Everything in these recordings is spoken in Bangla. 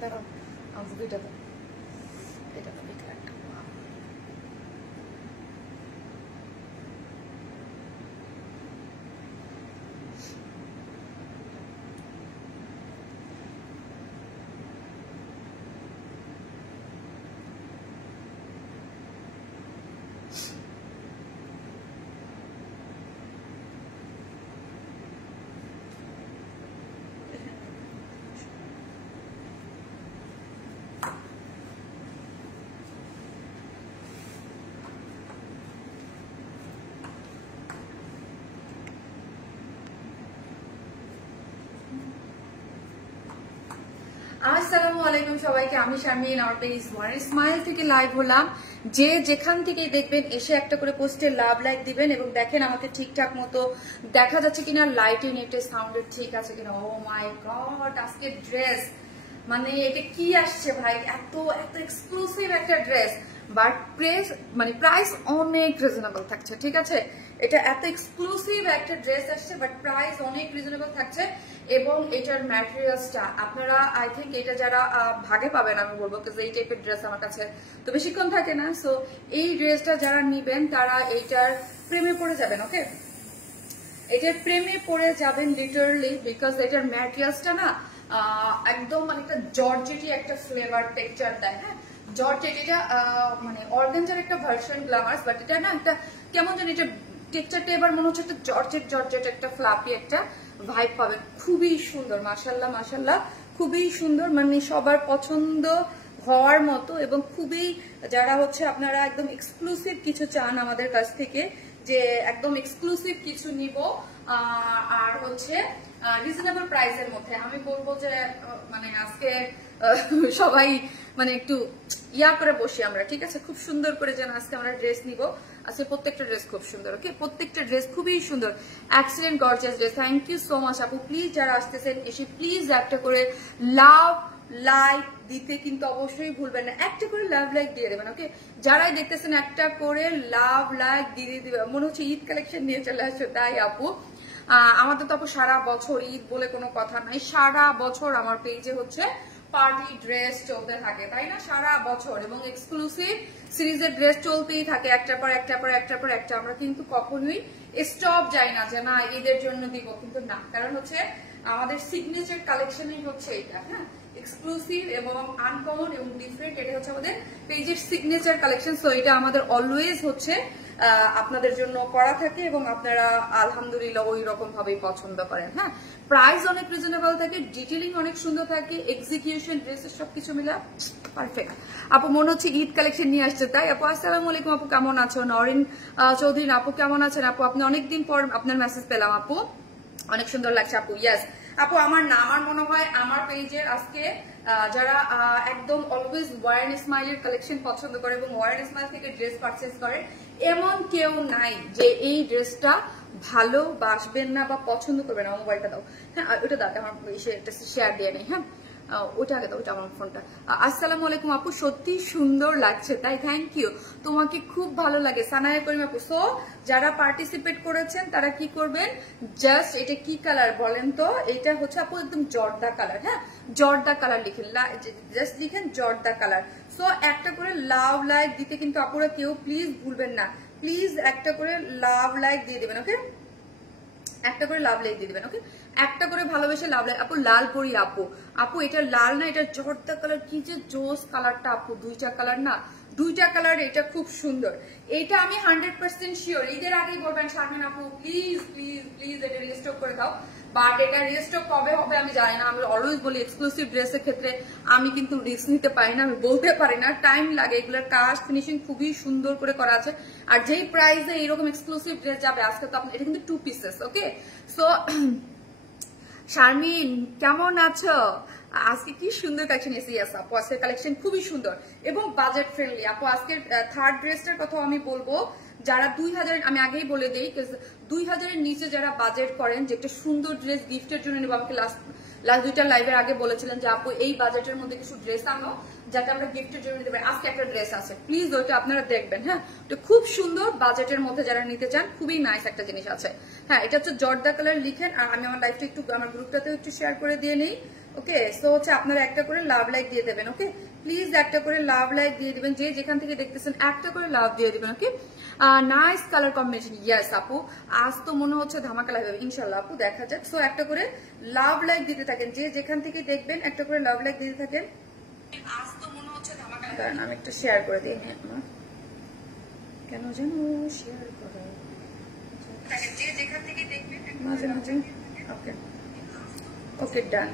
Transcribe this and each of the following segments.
দাঁড়াও আমাদের দুইটা দাও, এটা তো বিকেল একটা। আসসালামু আলাইকুম সবাইকে, আমি শারমিন, আমার পেজ ওয়ান স্মাইল থেকে লাইভ হলাম। যে যেখান থেকে দেখবেন এসে একটা করে পোস্টে লাভ লাইক দিবেন এবং দেখেন আমাকে ঠিকঠাক মতো দেখা যাচ্ছে কিনা, লাইট ইউনিটে সাউন্ডের ঠিক আছে কিনা। ও মাই গড, আজকে ড্রেস মানে এটা কি আসছে ভাই, এত এত এক্সক্লুসিভ একটা ড্রেস, বাট প্রাইস অনেক রিজনেবল থাকছে। ঠিক আছে, এটা এত এক্সক্লুসিভ একটা ড্রেস আসছে, বাট প্রাইস অনেক রিজনেবল থাকছে। এবং এটার ম্যাটেরিয়ালসটা আপনারা আই থিঙ্ক এটা যারা ভাগে পাবেন, আমি বলবো যে এই টাইপের ড্রেস আমার কাছে তো বেশিক্ষণ থাকে না। সো এই ড্রেসটা যারা নিবেন তারা এইটার প্রেমে পড়ে যাবেন। ওকে, এটার প্রেমে পড়ে যাবেন লিটারালি, বিকজ এটার ম্যাটেরিয়ালসটা না একদম মানে একটা জর্জেটি একটা ফ্লেভার টেক্সচার দেয়। হ্যাঁ, জর্জেট এটা মানে অর্গানজার একটা ভার্সন গ্ল্যামার্স, বাট এটা না একটা কেমন জানি এটা টেক্সচারটা এবার মনে হচ্ছে একটা জর্জেট একটা ফ্লাফি একটা ভাইব পাবেন। খুবই সুন্দর, মাশাল্লাহ মাশাল্লাহ, খুবই সুন্দর, মানে সবার পছন্দ হওয়ার মতো। এবং খুবই যারা হচ্ছে আপনারা একদম এক্সক্লুসিভ কিছু চান আমাদের কাছ থেকে, যে একদম এক্সক্লুসিভ কিছু নিব আর হচ্ছে রিজনেবল প্রাইসের মধ্যে, আমি বলবো যে মানে আজকে সবাই মানে একটু ইয়া করে বসি আমরা। ঠিক আছে, খুব সুন্দর করে যেন আজকে আমরা ড্রেস নিব। আজকে প্রত্যেকটা ড্রেস খুব সুন্দর। ওকে, প্রত্যেকটা ড্রেস খুবই সুন্দর, excellent gorgeous dress. Thank you so much আপু। প্লিজ যারা আসতেছেন এসে প্লিজ একটা করে লাভ লাইক দিতে কিন্তু অবশ্যই ভুলবেন না, একটা করে লাভ লাইক দিয়ে দেবেন। ওকে, যারাই দেখতেছেন একটা করে লাভ লাইক দিয়ে দিবে। মনে হচ্ছে ঈদ কালেকশন নিয়ে চলে আসছো, তাই আপু আমাদের তো আপু সারা বছর ঈদ বলে কোনো কথা নাই, সারা বছর আমার পেজে হচ্ছে পার্টি ড্রেস চলতে থাকে, তাই না? সারা বছর এবং এক্সক্লুসিভ সিরিজের ড্রেস চলতেই থাকে, একটার পর একটার পর একটার পর একটা। আমরা কিন্তু কখনোই স্টপ যাই না যে না ঈদের জন্য দিব, কিন্তু না, কারণ হচ্ছে আমাদের সিগনেচার কালেকশনই হচ্ছে এটা। হ্যাঁ, এক্সক্লুসিভ এবং আনকমন এবং ডিফারেন্ট, এটা হচ্ছে আমাদের পেজের সিগনেচার কালেকশন। সো এটা আমাদের অলওয়েজ হচ্ছে আপনাদের জন্য করা থাকে এবং আপনারা আলহামদুলিল্লাহ ওই রকম ভাবেই পছন্দ করেন। হ্যাঁ, প্রাইস অনেক রিজনেবল থাকে, ডিটেলিং অনেক সুন্দর থাকে, এক্সিকিউশন ড্রেসের সবকিছু মিলে পারফেক্ট। আপু মনে হচ্ছে ঈদ কালেকশন নিয়ে আসছে, তাই আপু? আসসালামু আলাইকুম আপু, কেমন আছো? নরিন চৌধুরী আপু কেমন আছেন আপু? আপনি অনেকদিন পর আপনার মেসেজ পেলাম আপু, অনেক সুন্দর লাগছে আপু। ইয়াস আপু, আমার মনে হয় আমার পেজের আজকে যারা একদম অলওয়েজ ওয়ারেন স্মাইলের কালেকশন পছন্দ করে এবং ওয়ারেন স্মাইল থেকে ড্রেস পারচেস করে, এমন কেউ নাই যে এই ড্রেসটা ভালোবাসবেন না বা পছন্দ করবেন না। মোবাইলটা দাও, হ্যাঁ ওটা দাও, আমার শেয়ার দিয়ে নেই। হ্যাঁ, ওটা আগে দাও, ওটা আমার ফোনটা। আসসালামু আলাইকুম আপু, সত্যি সুন্দর লাগছে, তাই থ্যাংক ইউ, তোমাকে খুব ভালো লাগে সানায়া করিম আপু। সো যারা পার্টিসিপেট করেছেন তারা কি করবেন, জাস্ট এটা কি কালার বলেন তো? এটা হচ্ছে আপু একদম জর্দা কালার। হ্যাঁ, জর্দা কালার লিখেন, জাস্ট লিখেন জর্দা কালার। সো একটা করে লাভ লাইক দিতে কিন্তু আপুরা কেউ প্লিজ ভুলবেন না, প্লিজ একটা করে লাভ লাইক দিয়ে দেবেন। ওকে, একটা করে লাভ লাইক দিয়ে দিবেন। ওকে, একটা করে ভালোবেসে লাভ লাইক। আপু লাল পরি আপু এটা লাল না, এটা জর্দা কালার, কি যে জোস কালারটা আপু, দুইটা কালার না, দুইটা কালার, এটা খুব সুন্দর। এটা আমি 100% শিওর ঈদের আগেই বলবেন শারমিন আপু প্লিজ প্লিজ প্লিজ এটা রিস্টক করে দাও, বাট এটা রিস্টক কবে হবে আমি জানি না। আমি অলওয়েজ বলি এক্সক্লুসিভ ড্রেসের ক্ষেত্রে আমি কিন্তু রিস্ক নিতে পারি না, আমি বলতে পারি না, টাইম লাগে। এগুলোর কাজ ফিনিশিং খুবই সুন্দর করে করা আছে, আর যেই প্রাইসে এইরকম এক্সক্লুসিভ ড্রেস যাবে আজকে তো আপনি, এটা কিন্তু 2 পিসেস। ওকে, সো শারমিন কেমন আছো? আজকে কি সুন্দর কালেকশন এসে আছে আপু, আজকের কালেকশন খুবই সুন্দর এবং বাজেট ফ্রেন্ডলি আপু। আজকের থার্ড ড্রেসটার কথা আমি বলবো, যারা 2000, আমি আগেই বলে দিই 2000 এর নিচে যারা বাজেট করেন যে একটা সুন্দর ড্রেস গিফটের জন্য নেবো, আমাকে লাস্ট দুইটা লাইভের আগে বলেছিলেন যে আপু এই বাজেটের মধ্যে কিছু ড্রেস আনো যাতে আমরা গিফটের জন্য নিতে পারি। আজকে একটা ড্রেস আছে, প্লিজ ওইটা আপনারা দেখবেন। হ্যাঁ, তো খুব সুন্দর, বাজেটের মধ্যে যারা নিতে চান খুবই নাইস একটা জিনিস আছে। হ্যাঁ, এটা হচ্ছে জর্দা কালার লিখেন, আর আমি আমার লাইফটা একটু আমার গ্রুপটাতেও একটু শেয়ার করে দিয়ে নেই। ওকে, সো হচ্ছে আপনারা একটা করে লাভ লাইক দিয়ে দেবেন। ওকে, প্লিজ একটা করে লাভ লাইক দিয়ে দিবেন, যে যেখান থেকে দেখতেছেন একটা করে লাভ দিয়ে দিবেন। ওকে, নাইস কালার কম্বিনেশন। ইয়েস আপু, আজ তো মনে হচ্ছে ধামাকা লাভ হবে ইনশাল্লাহ আপু, দেখা যাক। সো একটা করে লাভ লাইক দিতে থাকেন, যে যেখান থেকে দেখবেন একটা করে লাভ লাইক দিতে থাকেন। আজ তো মনে হচ্ছে ধামাকা লাভ হবে। আমি একটু শেয়ার করে দিই। হ্যাঁ, কেন যেন শেয়ার করা, যে যেখান থেকে দেখবেন মাঝে মাঝে। ওকে ওকে, ডান।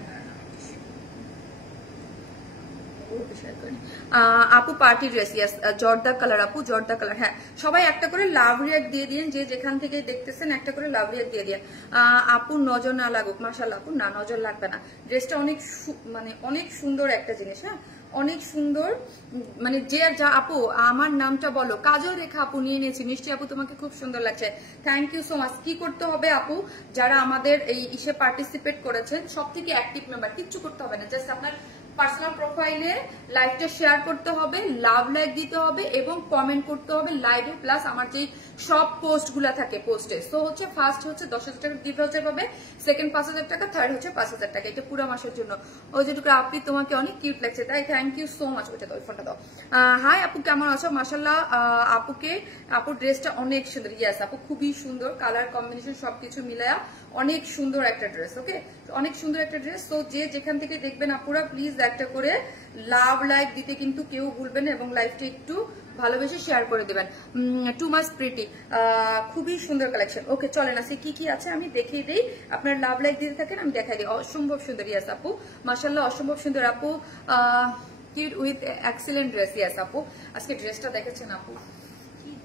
আপু পার্টি ড্রেস, ইয়াস জর্দা কালার আপু, জর্দা কালার। হ্যাঁ, সবাই একটা করে লাভ রিয়াক্ট দিয়ে দিন, যে যেখান থেকে দেখতেছেন একটা করে লাভ রিয়াক্ট দিয়ে দিন। আপু নজর না লাগুক, মাশাআল্লাহ আপু, না নজর লাগবে না। ড্রেসটা অনেক মানে অনেক সুন্দর একটা জিনিস। হ্যাঁ, অনেক সুন্দর। মানে যে যা আপু আমার নামটা বলো, কাজল রেখা আপু নিয়ে নিয়েছি। মিষ্টি আপু তোমাকে খুব সুন্দর লাগছে, থ্যাংক ইউ সো মাচ। কি করতে হবে আপু, যারা আমাদের এই ইসে পার্টিসিপেট করেছেন সব থেকে অ্যাক্টিভ মেম্বার, কিচ্ছু করতে হবে না, জাস্ট আপনার পার্সোনাল প্রোফাইলে লাইভটা শেয়ার করতে হবে, লাভ লাইক দিতে হবে এবং কমেন্ট করতে হবে লাইভে, প্লাস আমার যে সব পোস্ট গুলা থাকে পোস্টে। সো হচ্ছে ফার্স্ট হচ্ছে 10,000 টাকা গিফট ভাউচার পাবে, সেকেন্ড 5,000 টাকা, থার্ড হচ্ছে 5,000 টাকা। এটা পুরো মাসের জন্য। ওই যেটুকু আপনি তোমাকে অনেক কিউট লাগছে, তাই থ্যাংক ইউ সো মাচ। ওইটা দাও, ফোনটা দাও। হাই আপু, কেমন আছো? মাশাআল্লাহ আপুর ড্রেসটা অনেক সুন্দর। ইয়েস আপু, খুবই সুন্দর, কালার কম্বিনেশন সবকিছু মিলায়া অনেক সুন্দর একটা ড্রেস। ওকে, অনেক সুন্দর একটা ড্রেস। সো যে যেখান থেকে দেখবেন আপুরা প্লিজ একটা করে লাভ লাইক দিতে কিন্তু কেউ ভুলবেন না, এবং লাইভটা একটু ভালোবেসে শেয়ার করে দেবেন। টু মাচ প্রিটি, খুবই সুন্দর কালেকশন। ওকে, চলেন আসে কি কি আছে আমি দেখিয়ে দিই, আপনার লাভ লাইক দিতে থাকেন, আমি দেখাই দিই। অসম্ভব সুন্দর। ইয়াস আপু, মাশাআল্লাহ অসম্ভব সুন্দর আপু, কিড উইথ এক্সিলেন্ট ড্রেস। ইয়াস আপু, আজকে ড্রেসটা দেখেছেন আপু,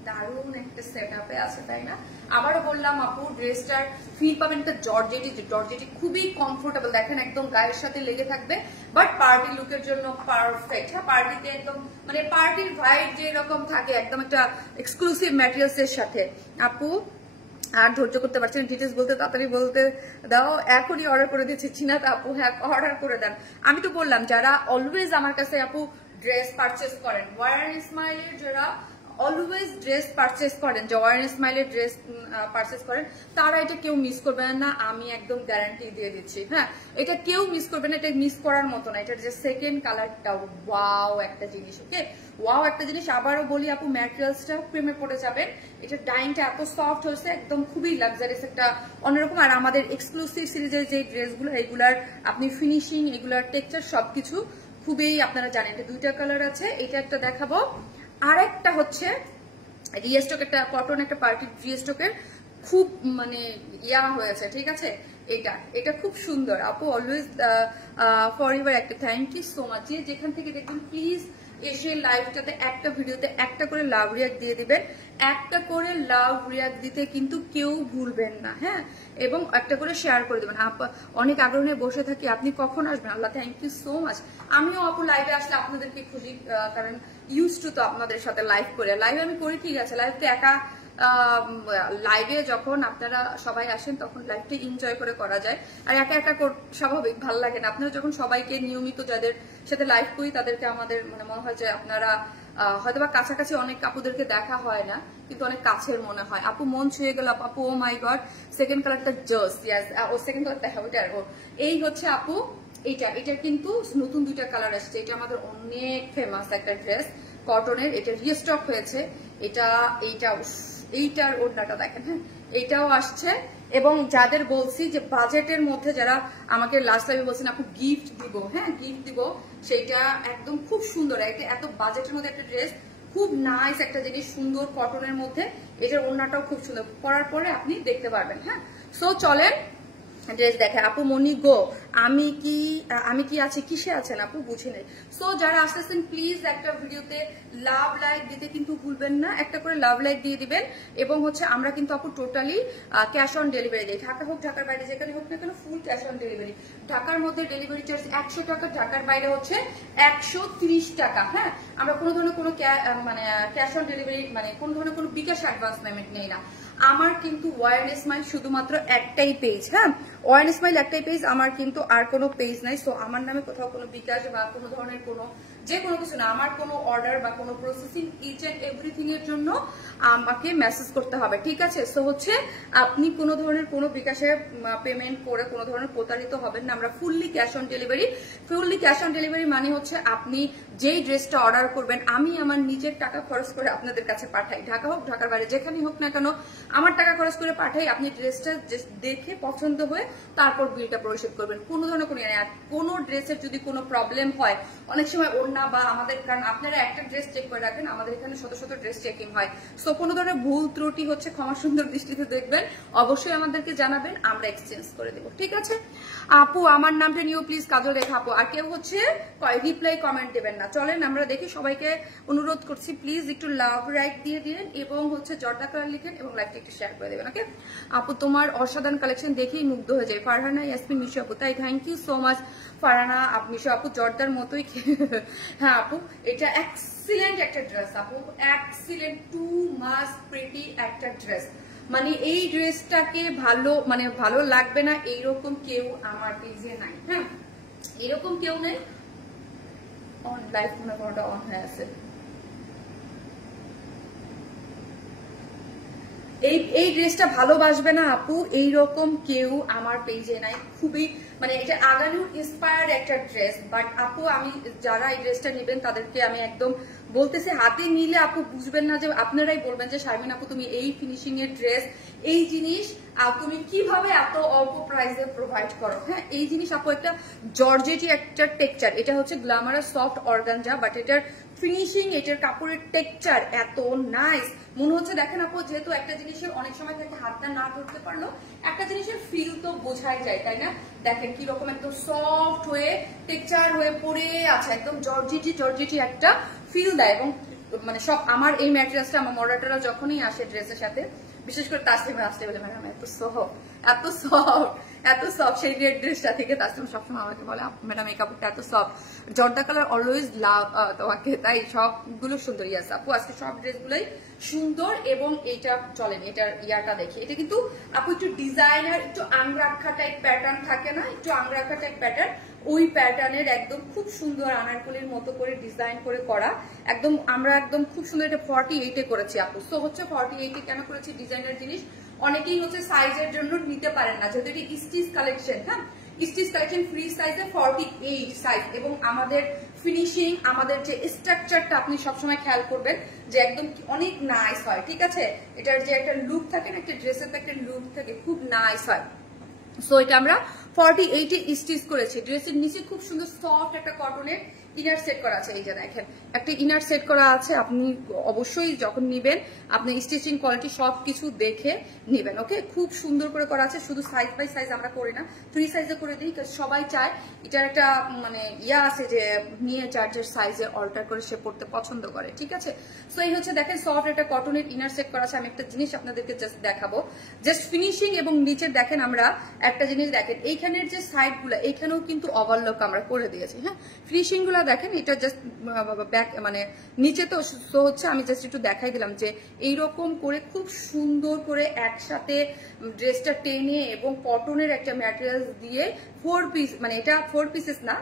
দারুণ একটা সেটআপে আছে, তাই না? আবারও বললাম আপু, ড্রেসটার ফিল পাবেন একটা জর্জেটি খুবই কমফোর্টেবল, দেখেন একদম গায়ের সাথে লেগে থাকবে, বাট পার্টি লুকের জন্য পারফেক্ট। হ্যাঁ, পার্টিতে একদম মানে পার্টির ভাইব যে রকম থাকে, একদম একটা এক্সক্লুসিভ ম্যাটেরিয়ালস এর সাথে। আপু আর ধৈর্য করতে পারছেন, ডিটেলস বলতে তাড়াতাড়ি বলতে দাও, এখনই অর্ডার করে দিচ্ছি। চিনাত আপু, হ্যাঁ অর্ডার করে দেন। আমি তো বললাম যারা অলওয়েজ আমার কাছে আপু ড্রেস পারচেস করেন, ওয়ার স্মাইলের যারা অলওয়েজ ড্রেস পারচেস করেন, জওয়ার স্মাইলের ড্রেস পারচেস করেন, তারা এটা কেউ মিস করবেন না, আমি একদম গ্যারান্টি দিয়ে দিচ্ছি। হ্যাঁ, এটা কেউ মিস করবে না, এটা মিস করার মতো না। এটার যে সেকেন্ড কালারটা ওয়াও একটা জিনিস। ওকে, ওয়াও একটা জিনিস। আবারও বলি আপু, ম্যাটেরিয়ালসটা প্রেমে পড়ে যাবেন। এটা ডাইংটা এত সফট হয়েছে, একদম খুবই লাক্সারিয়াস একটা অন্যরকম। আর আমাদের এক্সক্লুসিভ সিরিজের যে ড্রেসগুলো, এগুলার আপনি ফিনিশিং, এগুলার টেক্সচার সবকিছু খুবই আপনারা জানেন। এটা দুইটা কালার আছে, এটা একটা দেখাবো, আরেকটা হচ্ছে রিয়েস্টক, একটা কটন, একটা পার্টি রিয়েস্টকের খুব মানে ইয়া হয়েছে, ঠিক আছে? এটা খুব সুন্দর আপু, অলওয়েজ ফর এভার একটা। Thank you so much. যেখান থেকে দেখুন প্লিজ এসে লাইভটাতে একটা ভিডিওতে একটা করে লাভ রিয়াক্ট দিয়ে দিবেন, একটা করে লাভ রিয়াক্ট দিতে কিন্তু কেউ ভুলবেন না। হ্যাঁ, এবং একটা করে শেয়ার করে দেবেন। অনেক আগ্রহ নিয়ে বসে থাকি, আপনি কখন আসবেন? আল্লাহ, থ্যাংক ইউ সো মাচ। আমিও আপু লাইভে আসলে আপনাদেরকে খুঁজি, কারণ ইউজ টু তো আপনাদের সাথে লাইভ করে। লাইভ আমি করি ঠিক আছে, লাইভ তো একা লাইভে যখন আপনারা সবাই আসেন তখন লাইভটা এনজয় করে করা যায়, আর একা একা স্বাভাবিক ভালো লাগে না। আপনারা যখন সবাইকে নিয়মিত যাদের সাথে লাইভ করি তাদেরকে আমাদের মনে হয় যে আপনারা হয়তোবা কাছাকাছি অনেক আপুদেরকে দেখা হয় না, কিন্তু অনেক কাছের মনে হয়। আপু মন ছুঁয়ে গেল আপু, ও মাই গড, সেকেন্ড কালারটা জাস্ট। ইয়াস, ও সেকেন্ড কালার দেখাবো। এই হচ্ছে আপু, এটার কিন্তু নতুন দুইটা কালার আসছে। এটা আমাদের অনেক ফেমাস একটা ড্রেস কটনের, এটা রিস্টক হয়েছে। এইটার ওড়নাটা দেখেন। হ্যাঁ, এইটাও আসছে। এবং যাদের বলছি যে বাজেটের মধ্যে, যারা আমাকে লাস্ট টাইমে বলছেন আপু গিফট দিব, হ্যাঁ গিফট দিব, সেইটা একদম খুব সুন্দর। এটা এত বাজেটের মধ্যে একটা ড্রেস, খুব নাইস একটা জিনিস, সুন্দর কটনের মধ্যে। এটার ওড়নাটাও খুব সুন্দর, পরার পরে আপনি দেখতে পারবেন। হ্যাঁ, সো চলেন ড্রেস দেখে। আপু মনি গো, আমি কি আছে, কিসে আছেন আপু বুঝি নাই। সো যারা আসতেছেন প্লিজ একটা ভিডিওতে লাভ লাইক দিতে কিন্তু ভুলবেন না, একটা করে লাভ লাইক দিয়ে দিবেন। এবং হচ্ছে আমরা কিন্তু আপু টোটালি ক্যাশ অন ডেলিভারি দিই, ঢাকা হোক ঢাকার বাইরে যেখানে হোক না কেন, ফুল ক্যাশ অন ডেলিভারি। ঢাকার মধ্যে ডেলিভারি চার্জ 100 টাকা, ঢাকার বাইরে হচ্ছে 130 টাকা। হ্যাঁ, আমরা কোনো ধরনের কোনো ক্যাশ অন ডেলিভারি কোনো ধরনের কোনো বিকাশ অ্যাডভান্স পেমেন্ট নেই না। আমার কিন্তু ওয়ার স্মাইল শুধুমাত্র একটাই পেজ। হ্যাঁ, ওয়ান স্মাইল একটাই পেজ, আমার কিন্তু আর কোনো পেজ নাই। সো আমার নামে কোথাও কোনো বিকাশ বা কোনো ধরনের কোনো যে কোনো কিছু না, আমার কোনো অর্ডার বা কোনো প্রসেসিং ইচ এন্ড এভরিথিং এর জন্য আমাকে মেসেজ করতে হবে, ঠিক আছে? সো হচ্ছে আপনি কোনো ধরনের কোনো বিকাশে পেমেন্ট করে কোনো ধরনের প্রতারিত হবেন না। আমরা fully cash on delivery. Fully cash on delivery মানে হচ্ছে আপনি যেই ড্রেসটা অর্ডার করবেন আমি আমার নিজের টাকা খরচ করে আপনাদের কাছে পাঠাই, ঢাকা হোক ঢাকার বাইরে যেখানেই হোক না কেন আমার টাকা খরচ করে পাঠাই। আপনি ড্রেসটা দেখে পছন্দ হয়ে তারপর বিলটা পরিশোধ করবেন। কোনো ধরনের কোনো ড্রেসের যদি কোনো প্রবলেম হয়, অনেক সময় ওড়না বা আমাদের, কারণ আপনারা একটা ড্রেস চেক করে রাখেন, আমাদের এখানে শত শত ড্রেস চেকিং হয়। সো কোনো ধরনের ভুল ত্রুটি হচ্ছে ক্ষমা সুন্দর দৃষ্টিতে দেখবেন, অবশ্যই আমাদেরকে জানাবেন, আমরা এক্সচেঞ্জ করে দেবো, ঠিক আছে? আপু আমার নামটা নিয়েও প্লিজ কাজল রেখা আপু। আর কেউ হচ্ছে রিপ্লাই কমেন্ট দেবেন না। চলেন আমরা দেখি, সবাইকে অনুরোধ করছি প্লিজ একটু লাভ রাইট দিয়ে দিন এবং হচ্ছে জর্দা কালার লিখেন এবং লাইকটা একটু শেয়ার করে দেবেন, ওকে? আপু তোমার অসাধারণ কালেকশন দেখেই মুগ্ধ হয়ে যায়। ফারহানা ইয়াসমিন মিশু আপু, তাই thank you so much Farhana Mishu আপু। জর্দার মতোই হ্যাঁ আপু, এটা এক্সিলেন্ট একটা ড্রেস আপু, এক্সিলেন্ট, টু মাচ প্রিটি একটা ড্রেস। মানে এই ড্রেসটাকে ভালো লাগবে না এইরকম কেউ আমার পেজে নাই। হ্যাঁ, এরকম কেউ নেই। অন লাইভ কোনটা অন হয়ে আছে। এই ড্রেসটা ভালোবাসবে না আপু এইরকম কেউ আমার পেজে নাই। খুবই এটা আগানুর ইন্সপায়ার্ড একটা ড্রেস। বাট আপু আমি যারা এই ড্রেসটা নেবেন তাদেরকে আমি একদম বলতেছি, হাতে নিলে আপু বুঝবেন না যে আপনারাই বলবেন যে শারমিন আপু তুমি এই ফিনিশিং এর ড্রেস, এই জিনিস তুমি কিভাবে এত অল্প প্রাইসে প্রোভাইড করো। হ্যাঁ, এই জিনিস আপু একটা জর্জেটি একটা টেক্সচার, এটা হচ্ছে গ্ল্যামারাস সফট অর্গানজা, বাট এটার ফিনিশিং, এটার কাপড়ের টেক্সচার এত নাইস মনে হচ্ছে। দেখেন আপু, যেহেতু একটা জিনিসের অনেক সময় থেকে হাতটা না ধরতে পারলো, একটা জিনিসের ফিল তো বোঝাই যায়, তাই না? দেখেন কিরকম একদম সফট হয়ে টেক্সচার হয়ে পড়ে আছে, একদম জর্জেটি একটা ফিল দেয়। এবং সব আমার এই ম্যাটেরিয়ালসটা আমার মডারটা যখনই আসে ড্রেসের সাথে, বিশেষ করে তাসলিমা আসলে বলে ম্যাডাম এত সফট সেই ড্রেসটা থেকে তাসলিমা সবসময় আমাকে বলে ম্যাডাম এই কাপড়টা এত সফট। জর্দা কালার অলওয়েজ লাভ তোমাকে, তাই সবগুলো সুন্দরই আছে আপু। আজকে সব ড্রেসগুলোই সুন্দর। এবং এটা চলেন এটার ইয়াটা দেখি, এটা কিন্তু আপু একটু ডিজাইনার, একটু আংরাখা টাইপ প্যাটার্ন থাকে না, একটু আংরাখা টাইপ প্যাটার্ন, ওই প্যাটার্নের একদম খুব সুন্দর আনারকলির মতো করে ডিজাইন করে করা। একদম আমরা একদম খুব সুন্দর, এটা 48-এ করেছি আপু। সো হচ্ছে 48-এ কেন করেছি, ডিজাইনার জিনিস অনেকেই হচ্ছে সাইজের জন্য নিতে পারেন না, যেহেতু এটি স্টিচ কালেকশন। হ্যাঁ, স্টিচ কালেকশন ফ্রি সাইজে 48 সাইজ। এবং আমাদের ফিনিশিং, আমাদের যে স্ট্রাকচারটা আপনি সবসময় খেয়াল করবেন যে একদম অনেক নাইস হয়, ঠিক আছে? এটার যে একটা লুক থাকে না, একটা ড্রেসের তো একটা লুক থাকে, খুব নাইস হয়। সো এটা আমরা 48-এ স্টিচ করেছি। ড্রেসের নিচে খুব সুন্দর সফট একটা কটনের ইনার সেট করা আছে। এই যে দেখেন একটা ইনার সেট করা আছে, আপনি অবশ্যই যখন নিবেন আপনি স্টিচিং কোয়ালিটি সবকিছু দেখে নিবেন, ওকে? খুব সুন্দর করে করা আছে। শুধু সাইজ বাই সাইজ আমরা করি না, 3 সাইজে করে দিই, সবাই চায় এটার একটা ইয়া আছে যে নিয়ে চার্জের সাইজে অল্টার করে সে পড়তে পছন্দ করে, ঠিক আছে? সো এই হচ্ছে দেখেন সফট একটা কটনের ইনার সেট করা আছে। আমি একটা জিনিস আপনাদেরকে জাস্ট দেখাবো, জাস্ট ফিনিশিং। এবং নিচে দেখেন আমরা একটা জিনিস দেখেন, এইখানের যে সাইড গুলা এইখানেও কিন্তু ওভারলক আমরা করে দিয়েছি। হ্যাঁ, ফিনিশিং গুলা দেখেন, এটা জাস্ট ব্যাক নিচে তো হচ্ছে আমি জাস্ট একটু দেখাই দিলাম যে এইরকম করে খুব সুন্দর করে একসাথে ড্রেসটা টেনে এবং কটনের একটা ম্যাটেরিয়াল দিয়ে 4 পিস, এটা 4 পিসেস না,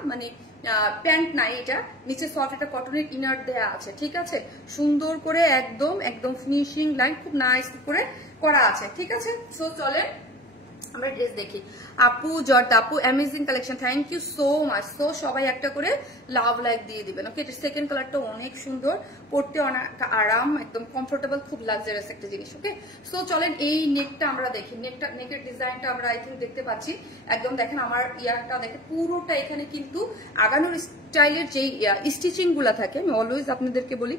প্যান্ট নাই, এটা নিচে সফট একটা কটনের ইনার দেয়া আছে, ঠিক আছে? সুন্দর করে একদম ফিনিশিং লাইন খুব নাইস করে করা আছে, ঠিক আছে? সো চলে আমরা ড্রেস দেখি। আপু জর্দা আপু amazing collection, thank you so much. So সবাই একটা করে লাভ লাইক দিয়ে দিবেন, ওকে? এটা সেকেন্ড কালারটা অনেক সুন্দর, পড়তে অনেক আরাম, একদম কমফোর্টেবল, খুব লাক্সারিয়াস একটা জিনিস, ওকে? সো চলেন এই নেকটা আমরা দেখি। নেকের ডিজাইনটা আমরা আই থিঙ্ক দেখতে পাচ্ছি। একদম দেখেন আমার ইয়ারটা দেখেন, পুরোটা এখানে কিন্তু আগানোর স্টাইলের যে স্টিচিং গুলা থাকে, আমি অলওয়েজ আপনাদেরকে বলি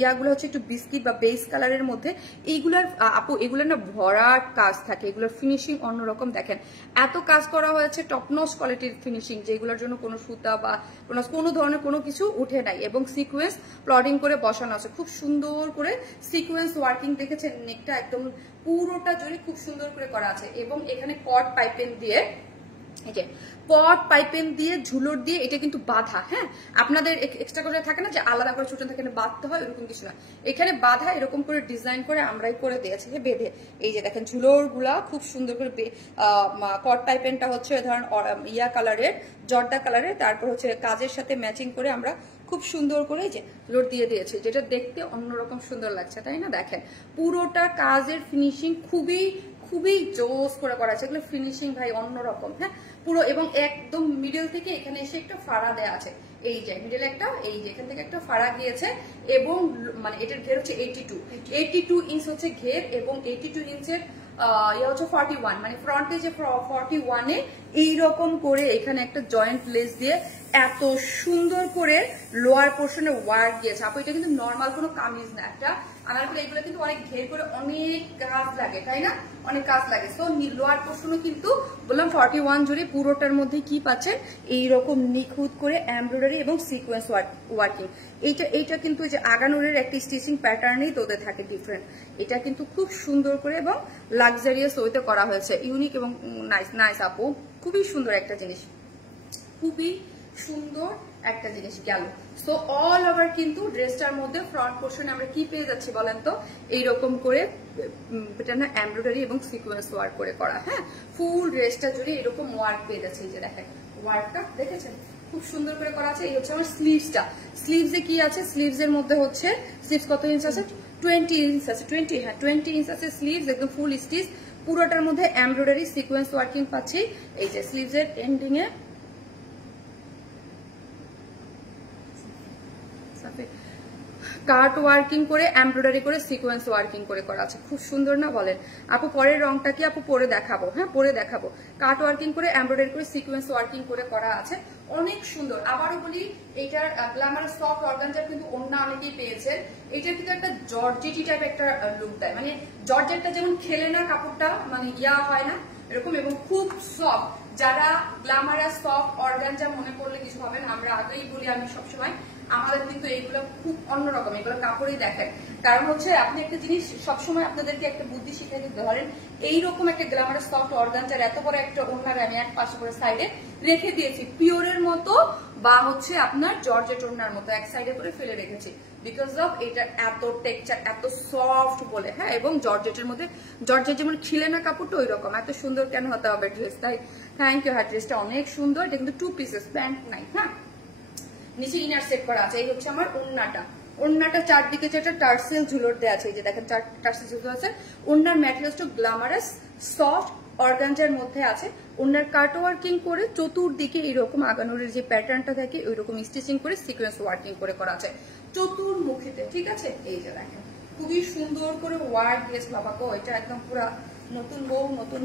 ইয়াগুলো হচ্ছে একটু বিস্কিট বা বেস কালারের মধ্যে। এইগুলার আপু এগুলো না ভরার কাজ থাকে, এগুলোর ফিনিশিং অন্যরকম। দেখেন এত কাজ করা হয়েছে, টপনচ কোয়ালিটির ফিনিশিং, যেগুলোর জন্য কোনো সুতা বা কোনো ধরনের কোনো কিছু উঠে নাই। এবং সিকোয়েন্স প্লডিং করে বসানো আছে, খুব সুন্দর করে সিকোয়েন্স ওয়ার্কিং দেখেছেন। নেকটা একদম পুরোটা জুড়ে খুব সুন্দর করে করা আছে। এবং এখানে কট পাইপিং দিয়ে এই যে পট পাইপেন দিয়ে ঝুলর দিয়ে এটা কিন্তু বাঁধা, হ্যাঁ আপনাদের এক্সট্রা করে থাকে না যে আলাদা করে ছোট থাকে বাঁধতে হয়, এরকম কিছু না, এখানে বাঁধা এরকম করে ডিজাইন করে আমরাই করে দিয়েছি বেঁধে। এই যে দেখেন ঝুলোর গুলা খুব সুন্দর করে পট পাইপেনটা হচ্ছে ধরেন ইয়া কালারের, জর্দা কালারের, তারপর হচ্ছে কাজের সাথে ম্যাচিং করে আমরা খুব সুন্দর করে যে লোড দিয়ে দিয়েছি, যেটা দেখতে অন্যরকম সুন্দর লাগছে তাই না। দেখেন পুরোটা কাজের ফিনিশিং খুবই খুবই জোস করে করা আছে, এগুলো ফিনিশিং ভাই অন্যরকম, হ্যাঁ পুরো। এবং একদম মিডল থেকে এখানে এসে একটা ফাড়া দেওয়া আছে, এই যে মিডল একটা, এই যে এখান থেকে একটা ফাড়া গিয়েছে, এবং মানে এটার ঘের হচ্ছে 82 ইঞ্চ হচ্ছে ঘের, এবং 82 ইঞ্চের ইয়ে হচ্ছে 41, মানে ফ্রন্টে যে 41-এ এইরকম করে এখানে একটা জয়েন্ট লেস দিয়ে এত সুন্দর করে লোয়ার পোর্শনে ওয়ার্ক দিয়েছে। আপু এটা কিন্তু নর্মাল কোনো কামিজ না, একটা আনারকলি এগুলো কিন্তু অনেক ঘের করে অনেক কাজ লাগে তাই না, অনেক কাজ লাগে। সো লোয়ার পোর্শনও কিন্তু বললাম 41 জুড়ে পুরোটার মধ্যে কি পাচ্ছেন এইরকম নিখুঁত করে এমব্রয়ডারি এবং সিকোয়েন্স ওয়ার্কিং। এইটা কিন্তু যে আগানোরের একটা স্টিচিং প্যাটার্নেই তোদের থাকে ডিফারেন্ট, এটা কিন্তু খুব সুন্দর করে এবং লাক্সারিয়াস ওয়েতে করা হয়েছে, ইউনিক এবং নাইস আপু, খুবই সুন্দর একটা জিনিস, খুবই সুন্দর একটা জিনিস গেল। সো অল ওভার কিন্তু ড্রেসটার মধ্যে ফ্রন্ট পোর্শনে আমরা কি পেয়ে যাচ্ছি বলেন তো, এইরকম করে এটা না এমব্রয়ডারি এবং সিকোয়েন্স ওয়ার্ক করে করা, হ্যাঁ ফুল ড্রেসটা জুড়ে এরকম ওয়ার্ক পেয়ে যাচ্ছে। এই যে দেখেন ওয়ার্কটা দেখেছেন খুব সুন্দর করে করা আছে। এই হচ্ছে আমার স্লিভসটা, স্লিভসে কি আছে, স্লিভস এর মধ্যে হচ্ছে স্লিভস কত ইঞ্চ আছে, 20 ইঞ্চ আছে, 20 ইঞ্চ আছে স্লিভস, একদম ফুল স্টিচ, পুরোটার মধ্যে এমব্রয়ডারি সিকোয়েন্স ওয়ার্কিং পাচ্ছি। এই যে স্লিভস এর এন্ডিং এ কাট ওয়ার্কিং করে এমব্রয়ডারি করে সিকোয়েন্স ওয়ার্কিং করে করা আছে, খুব সুন্দর না বলেন আপু। পরের রংটা কি আপু পরে দেখাবো, হ্যাঁ পরে দেখাবো। কাট ওয়ার্কিং করে এমব্রয়ডারি করে সিকোয়েন্স ওয়ার্কিং করে করা আছে, অনেক সুন্দর। আবারও বলি এইটার গ্ল্যামার সফট অর্গানজার কিন্তু অন্য অনেকেই পেয়েছেন, এইটার কিন্তু একটা জর্জেটি টাইপ একটা লুক দেয়, মানে জর্জেটটা যেমন খেলে না কাপড়টা মানে ইয়া হয় না এরকম, এবং খুব সফট। যারা গ্ল্যামারাস সফট অর্গানজা মনে করলে কিছু হবে না, আমরা আগেই বলি আমি সবসময় আমাদের কিন্তু এইগুলো খুব অন্যরকম, এগুলো কাপড়েই দেখেন। কারণ হচ্ছে আপনি একটা জিনিস সবসময় আপনাদেরকে একটা বুদ্ধি শিখাই দিতে ধরেন এইরকম একটা গ্ল্যামারাস সফট অর্গানজার এত বড় একটা ওড়নার আমি এক পাশে করে সাইডে রেখে দিয়েছি, পিওরের মতো বা হচ্ছে আপনার জর্জেট ওড়নার মতো এক সাইডে করে ফেলে রেখেছি, বিকজ অফ এটা এত টেক্সচার এত সফট বলে, হ্যাঁ এবং জর্জেটের মধ্যে জর্জেট যেমন ছিলে না কাপড়টা ওই রকম এত সুন্দর কেন হতে হবে ড্রেস, তাই থ্যাংক ইউ। হ্যাঁ ড্রেসটা অনেক সুন্দর, এটা কিন্তু 2 পিসেস প্যান্ট নাই, হ্যাঁ নিচে ইনার সেট করা আছে। এই হচ্ছে আমার ওড়নাটা, ওড়নাটা চারদিকে যেটা টার্সেল ঝুলর দেওয়া আছে, এই যে দেখেন টার্সেল ঝুলর আছে। ওড়নার ম্যাটেরিয়ালসটা গ্ল্যামারাস সফট অর্গানজার মধ্যে আছে, ওড়নার কাট ওয়ার্কিং করে চতুর্দিকে এইরকম আগানোরের যে প্যাটার্নটা থাকে ওইরকম স্টিচিং করে সিকোয়েন্স ওয়ার্কিং করে করা আছে চতুর্মুখীতে, ঠিক আছে। এই যে দেখেন খুবই সুন্দর করে ওয়ার্ক দিয়েছে বাবাকে, এটা একদম পুরা নতুন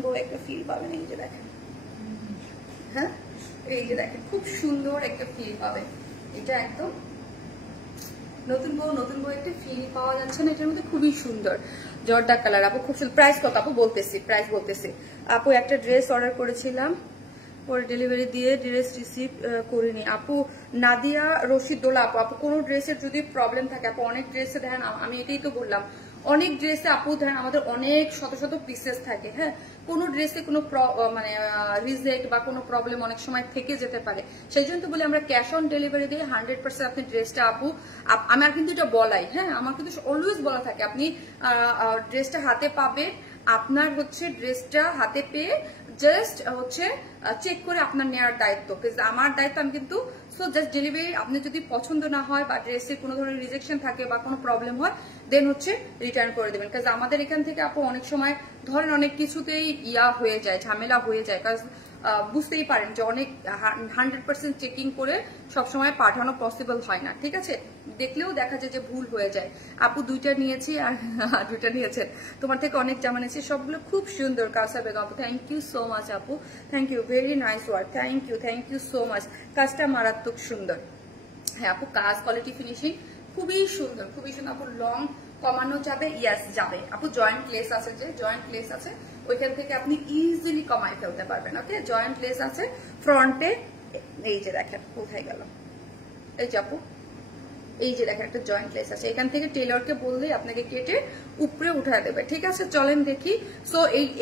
বউ একটা ফিল পাবেন। এই যে দেখেন, হ্যাঁ এই যে দেখেন খুব সুন্দর একটা ফিল পাবে, এটা একদম নতুন বউ একটা ফিল পাওয়া যাচ্ছে না এটার মধ্যে, খুবই সুন্দর জর্দা কালার। আপু খুব সুন্দর। প্রাইস কত আপু প্রাইস বলতেছি। আপু একটা ড্রেস অর্ডার করেছিলাম, পরে ডেলিভারি দিয়ে ড্রেস রিসিভ করিনি। আপু নাদিয়া রশিদ দোলা আপু কোনো ড্রেসের যদি প্রবলেম থাকে আপু, অনেক ড্রেসে দেখেন আমি এটাই তো বললাম, অনেক ড্রেসে আপু ধরেন আমাদের অনেক শত শত পিসেস থাকে, হ্যাঁ কোনো ড্রেসে কোনো মানে রিজেক্ট বা কোনো প্রবলেম অনেক সময় থেকে যেতে পারে, সেই জন্য তো বলি আমরা ক্যাশ অন ডেলিভারি দিয়ে 100% আপনি ড্রেসটা আপু আমার কিন্তু এটা বলাই, হ্যাঁ আমার কিন্তু অলওয়েজ বলা থাকে আপনি ড্রেসটা হাতে পাবে, আপনার হচ্ছে ড্রেসটা হাতে পেয়ে জাস্ট হচ্ছে চেক করে আপনার নেওয়ার দায়িত্ব, আমার দায়িত্ব আমি কিন্তু সো জাস্ট ডেলিভারি। আপনি যদি পছন্দ না হয় বা ড্রেসের কোনো ধরনের রিজেকশন থাকে বা কোনো প্রবলেম হয় দেন হচ্ছে রিটার্ন করে দেবেন, কারণ আমাদের এখান থেকে আপু অনেক সময় ধরেন অনেক কিছুতেই হয়ে যায়, ঝামেলা হয়ে যায়, কারণ বুঝতেই পারেন যে অনেক 100% চেকিং করে সবসময় পাঠানো পসিবল হয় না, ঠিক আছে দেখলেও দেখা যায় যে ভুল হয়ে যায়। আপু 2টা নিয়েছি আর 2টা নিয়েছেন, তোমার থেকে অনেক জামা নিয়েছি, সবগুলো খুব সুন্দর। কাউসার বেগম আপু থ্যাংক ইউ সো মাচ আপু, thank you, very nice work, thank you so much, কাজটা মারাত্মক সুন্দর। হ্যাঁ আপু কাজ কোয়ালিটি ফিনিশিং খুবই সুন্দর আপু। লং কমানো যাবে, ইয়েস যাবে আপু। জয়েন্ট লেস আছে, যে জয়েন্ট লেস আছে ওইখান থেকে আপনি ইজিলি কমাই ফেলতে পারবেন, ওকে জয়েন্ট লেস আছে ফ্রন্টে। এই যে দেখেন কোথায় গেল, এই যে আপু এই যে দেখেন একটা জয়েন্ট লেস আছে, এখান থেকে টেলরকে বললেই আপনাকে কেটে উপরে উঠায় দেবে। ঠিক আছে, চলেন দেখি। সো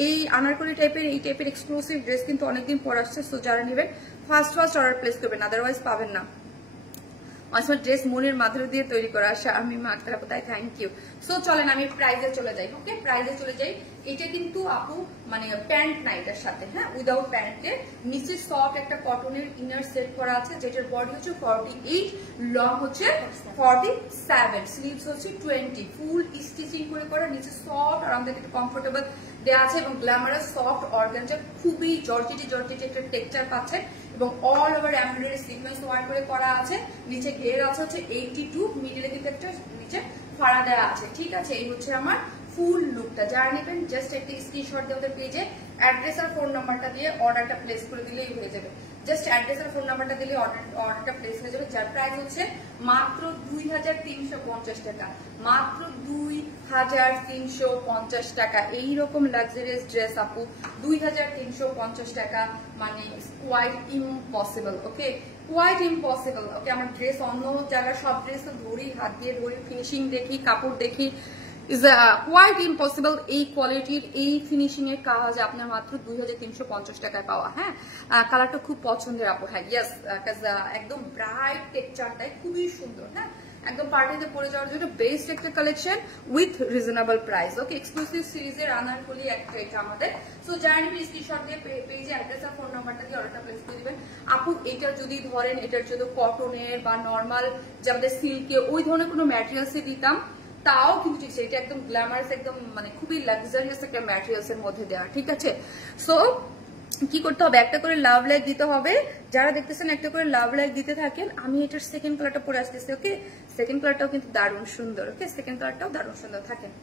এই আনারকলি টাইপের এই টাইপের এক্সক্লুসিভ ড্রেস কিন্তু অনেকদিন পর আসছে। সো যারা নেবেন ফার্স্ট অর্ডার প্লেস করবেন, আদারওয়াইজ পাবেন না। অনেক ড্রেস মনের মাধুরী দিয়ে তৈরি করা, আসা আমি মাত্র তাই থ্যাংক ইউ। সো চলেন আমি প্রাইজে চলে যাই। ওকে, প্রাইজে চলে যাই। এটা কিন্তু আপু মানে প্যান্ট না এটার সাথে, হ্যাঁ উইদাউট প্যান্টে, নিচে সফট একটা কটনের ইনার সেট করা আছে, যেটার বডি হচ্ছে 48, লং হচ্ছে 47, স্লিভস হচ্ছে 20, ফুল স্টিচিং করে করা, নিচে সফট আরামদায়ক কমফোর্টেবল দেওয়া আছে এবং গ্ল্যামারাস সফট অর্গানজা, খুবই জর্জেটি একটা টেক্সচার পাচ্ছেন এবং all over embroidery sequence work করে করা আছে। নিচে ঘের আছে হচ্ছে 82, মিডলে কিন্তু একটা নিচে ফাড়া দেওয়া আছে। ঠিক আছে, এই হচ্ছে আমার ফুল লুকটা। যারা নেবেন জাস্ট একটা স্ক্রিনশট দিয়ে ওদের পেজে অ্যাড্রেস আর ফোন নাম্বারটা দিয়ে অর্ডারটা প্লেস করে দিলেই হয়ে যাবে। জাস্ট অ্যাড্রেস আর ফোন নাম্বারটা দিলে অর্ডারটা প্লেস হয়ে যাবে। যার প্রাইস হচ্ছে মাত্র 2350 টাকা, মাত্র 2350 টাকা। এইরকম লাক্সারিয়াস ড্রেস আপু 2350 টাকা মানে কোয়াইট ইম্পসিবল। ওকে, কোয়াইট ইম্পসিবল। ওকে, আমার ড্রেস অন্য জায়গায় সব ড্রেস ধরি, হাত দিয়ে ধরি, ফিনিশিং দেখি, কাপড় দেখি, ইজ কোয়াইট ইম্পসিবল এই কোয়ালিটির এই ফিনিশিং এর কাজ আপনার মাত্র 2350 টাকায় পাওয়া। হ্যাঁ, কালারটা খুব পছন্দের আপু। হ্যাঁ ইয়েস, একদম ব্রাইট টেক্সচারটাই খুবই সুন্দর। হ্যাঁ, একদম পার্টিতে পরে যাওয়ার জন্য বেস্ট একটা collection with reasonable price. Okay, exclusive সিরিজের আনারকলি একটা এটা আমাদের। সো জার্নি স্ক্রিনশট দিয়ে পেজে অ্যাড্রেস আর ফোন নাম্বারটা দিয়ে অর্ডারটা প্লেস করে দিবেন। আপু এটার যদি ধরেন এটার যদি কটনের বা নর্মাল যে আমাদের সিল্কে ওই ধরনের কোনো ম্যাটেরিয়ালসে দিতাম তাও কিন্তু ঠিক আছে, এটা একদম গ্ল্যামারাস, একদম মানে খুবই লাক্সারিয়াস একটা ম্যাটেরিয়ালস এর মধ্যে দেওয়া। ঠিক আছে, সো কি করতে হবে, একটা করে লাভ লাইক দিতে হবে। যারা দেখতেছেন একটা করে লাভ লাইক দিতে থাকেন। আমি এটার সেকেন্ড কালারটা পরে আসতেছি। ওকে, সেকেন্ড কালারটাও কিন্তু দারুণ সুন্দর। ওকে, সেকেন্ড কালারটাও দারুণ সুন্দর। থাকেন।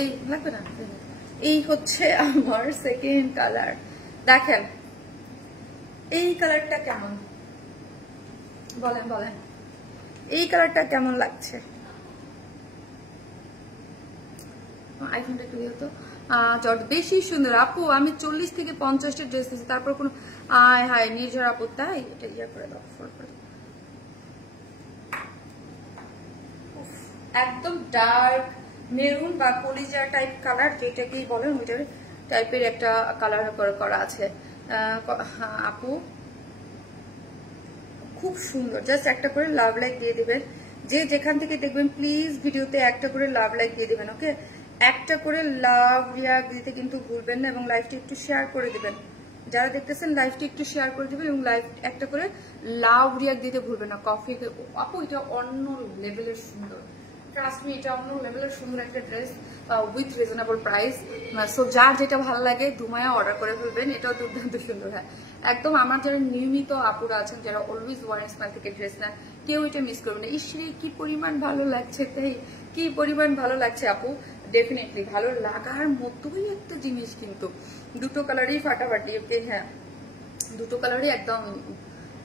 এই লাগবে না, এই হচ্ছে আমার সেকেন্ড কালার। দেখেন এই কালারটা কেমন, বলেন বলেন এই কালারটা কেমন লাগছে? আইফোনটা একটু দিও তো। বেশি সুন্দর আপু, আমি 40 থেকে 50টা ড্রেস দিয়েছি, তারপর কোনো আয় হায় নির্ঝর আপু, তাই এটা ইয়ে করে দাও, ফলো করে দাও। একদম ডার্ক মেরুন বা কলিজা টাইপ কালার, যেটাকেই বলেন ওইটার টাইপের একটা কালার করা আছে আপু, খুব সুন্দর। জাস্ট একটা করে লাভ লাইক দিয়ে দিবেন, যে যেখান থেকে দেখবেন প্লিজ ভিডিওতে একটা করে লাভ লাইক দিয়ে দিবেন। ওকে, একটা করে লাভ রিয়াক্ট দিতে কিন্তু ভুলবেন না এবং লাইভটি একটু শেয়ার করে দিবেন। যারা দেখতেছেন লাইভটি একটু শেয়ার করে দিবেন এবং লাইভ একটা করে লাভ রিয়াক্ট দিতে ভুলবেন না। কফি আপু এটা অন্য লেভেলের সুন্দর, ট্রাস্ট মি, এটা অন্য লেভেলের সুন্দর একটা dress with reasonable price. So যার যেটা ভালো লাগে ধুমায়া অর্ডার করে ফেলবেন, এটাও দুর্দান্ত সুন্দর। হ্যাঁ একদম, আমার যারা নিয়মিত আপুরা আছেন যারা অলওয়েজ ওয়ান স্মাইল থেকে ড্রেস নেন, কেউ এটা মিস করবেন না। ইসরে কি পরিমাণ ভালো লাগছে, তাই কি পরিমাণ ভালো লাগছে আপু, ডেফিনেটলি ভালো লাগার মতোই একটা জিনিস, কিন্তু দুটো কালারই ফাটাফাটি। ওকে, হ্যাঁ দুটো কালারই একদম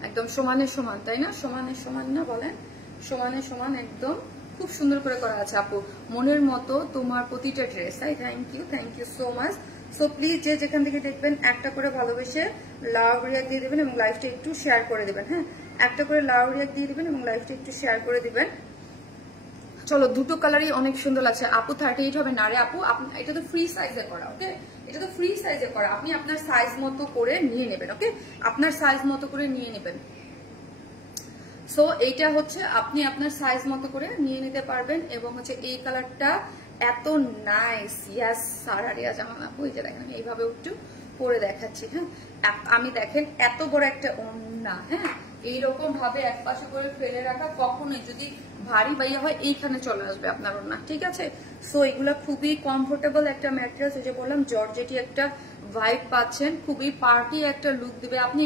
একদম সমানে সমান, তাই না? সমানে সমান না বলেন? সমানে সমান একদম খুব সুন্দর করে করা আছে আপু, মনের মতো তোমার প্রতিটা ড্রেস। Thank you so much. So please যে যেখান থেকে দেখবেন একটা করে ভালোবেসে লাভ রিয়াক্ট দিয়ে দেবেন এবং লাইভটা একটু শেয়ার করে দেবেন। হ্যাঁ, একটা করে লাভ রিয়াক্ট দিয়ে দেবেন এবং লাইভটা একটু শেয়ার করে দিবেন। চলো, দুটো কালারই অনেক সুন্দর লাগছে আপু। 38 হবে না রে আপু, এটা তো ফ্রি সাইজে করা। ওকে, এটা তো ফ্রি সাইজে করা, আপনি আপনার সাইজ মতো করে নিয়ে নেবেন। ওকে, আপনার সাইজ মতো করে নিয়ে নেবেন। সো এইটা হচ্ছে আপনি আপনার সাইজ মতো করে নিয়ে নিতে পারবেন। এবং হচ্ছে এই কালারটা এত নাইস। ইয়াস সারারিয়া জামান আপু, এই যে দেখেন আমি এইভাবে একটু পরে দেখাচ্ছি। হ্যাঁ, আমি দেখেন এত বড় একটা ওড়না, হ্যাঁ এইরকম ভাবে এক পাশে করে ফেলে রাখা, কখনোই যদি ভারী বাইয়া হয় এইখানে চলে আসবে আপনার ওড়না, ঠিক আছে? সো এগুলা খুবই কমফোর্টেবল একটা ম্যাটেরিয়াল, ওই যে বললাম জর্জেটি একটা ভাইব পাচ্ছেন, খুবই পার্টি একটা লুক দিবে। আপনি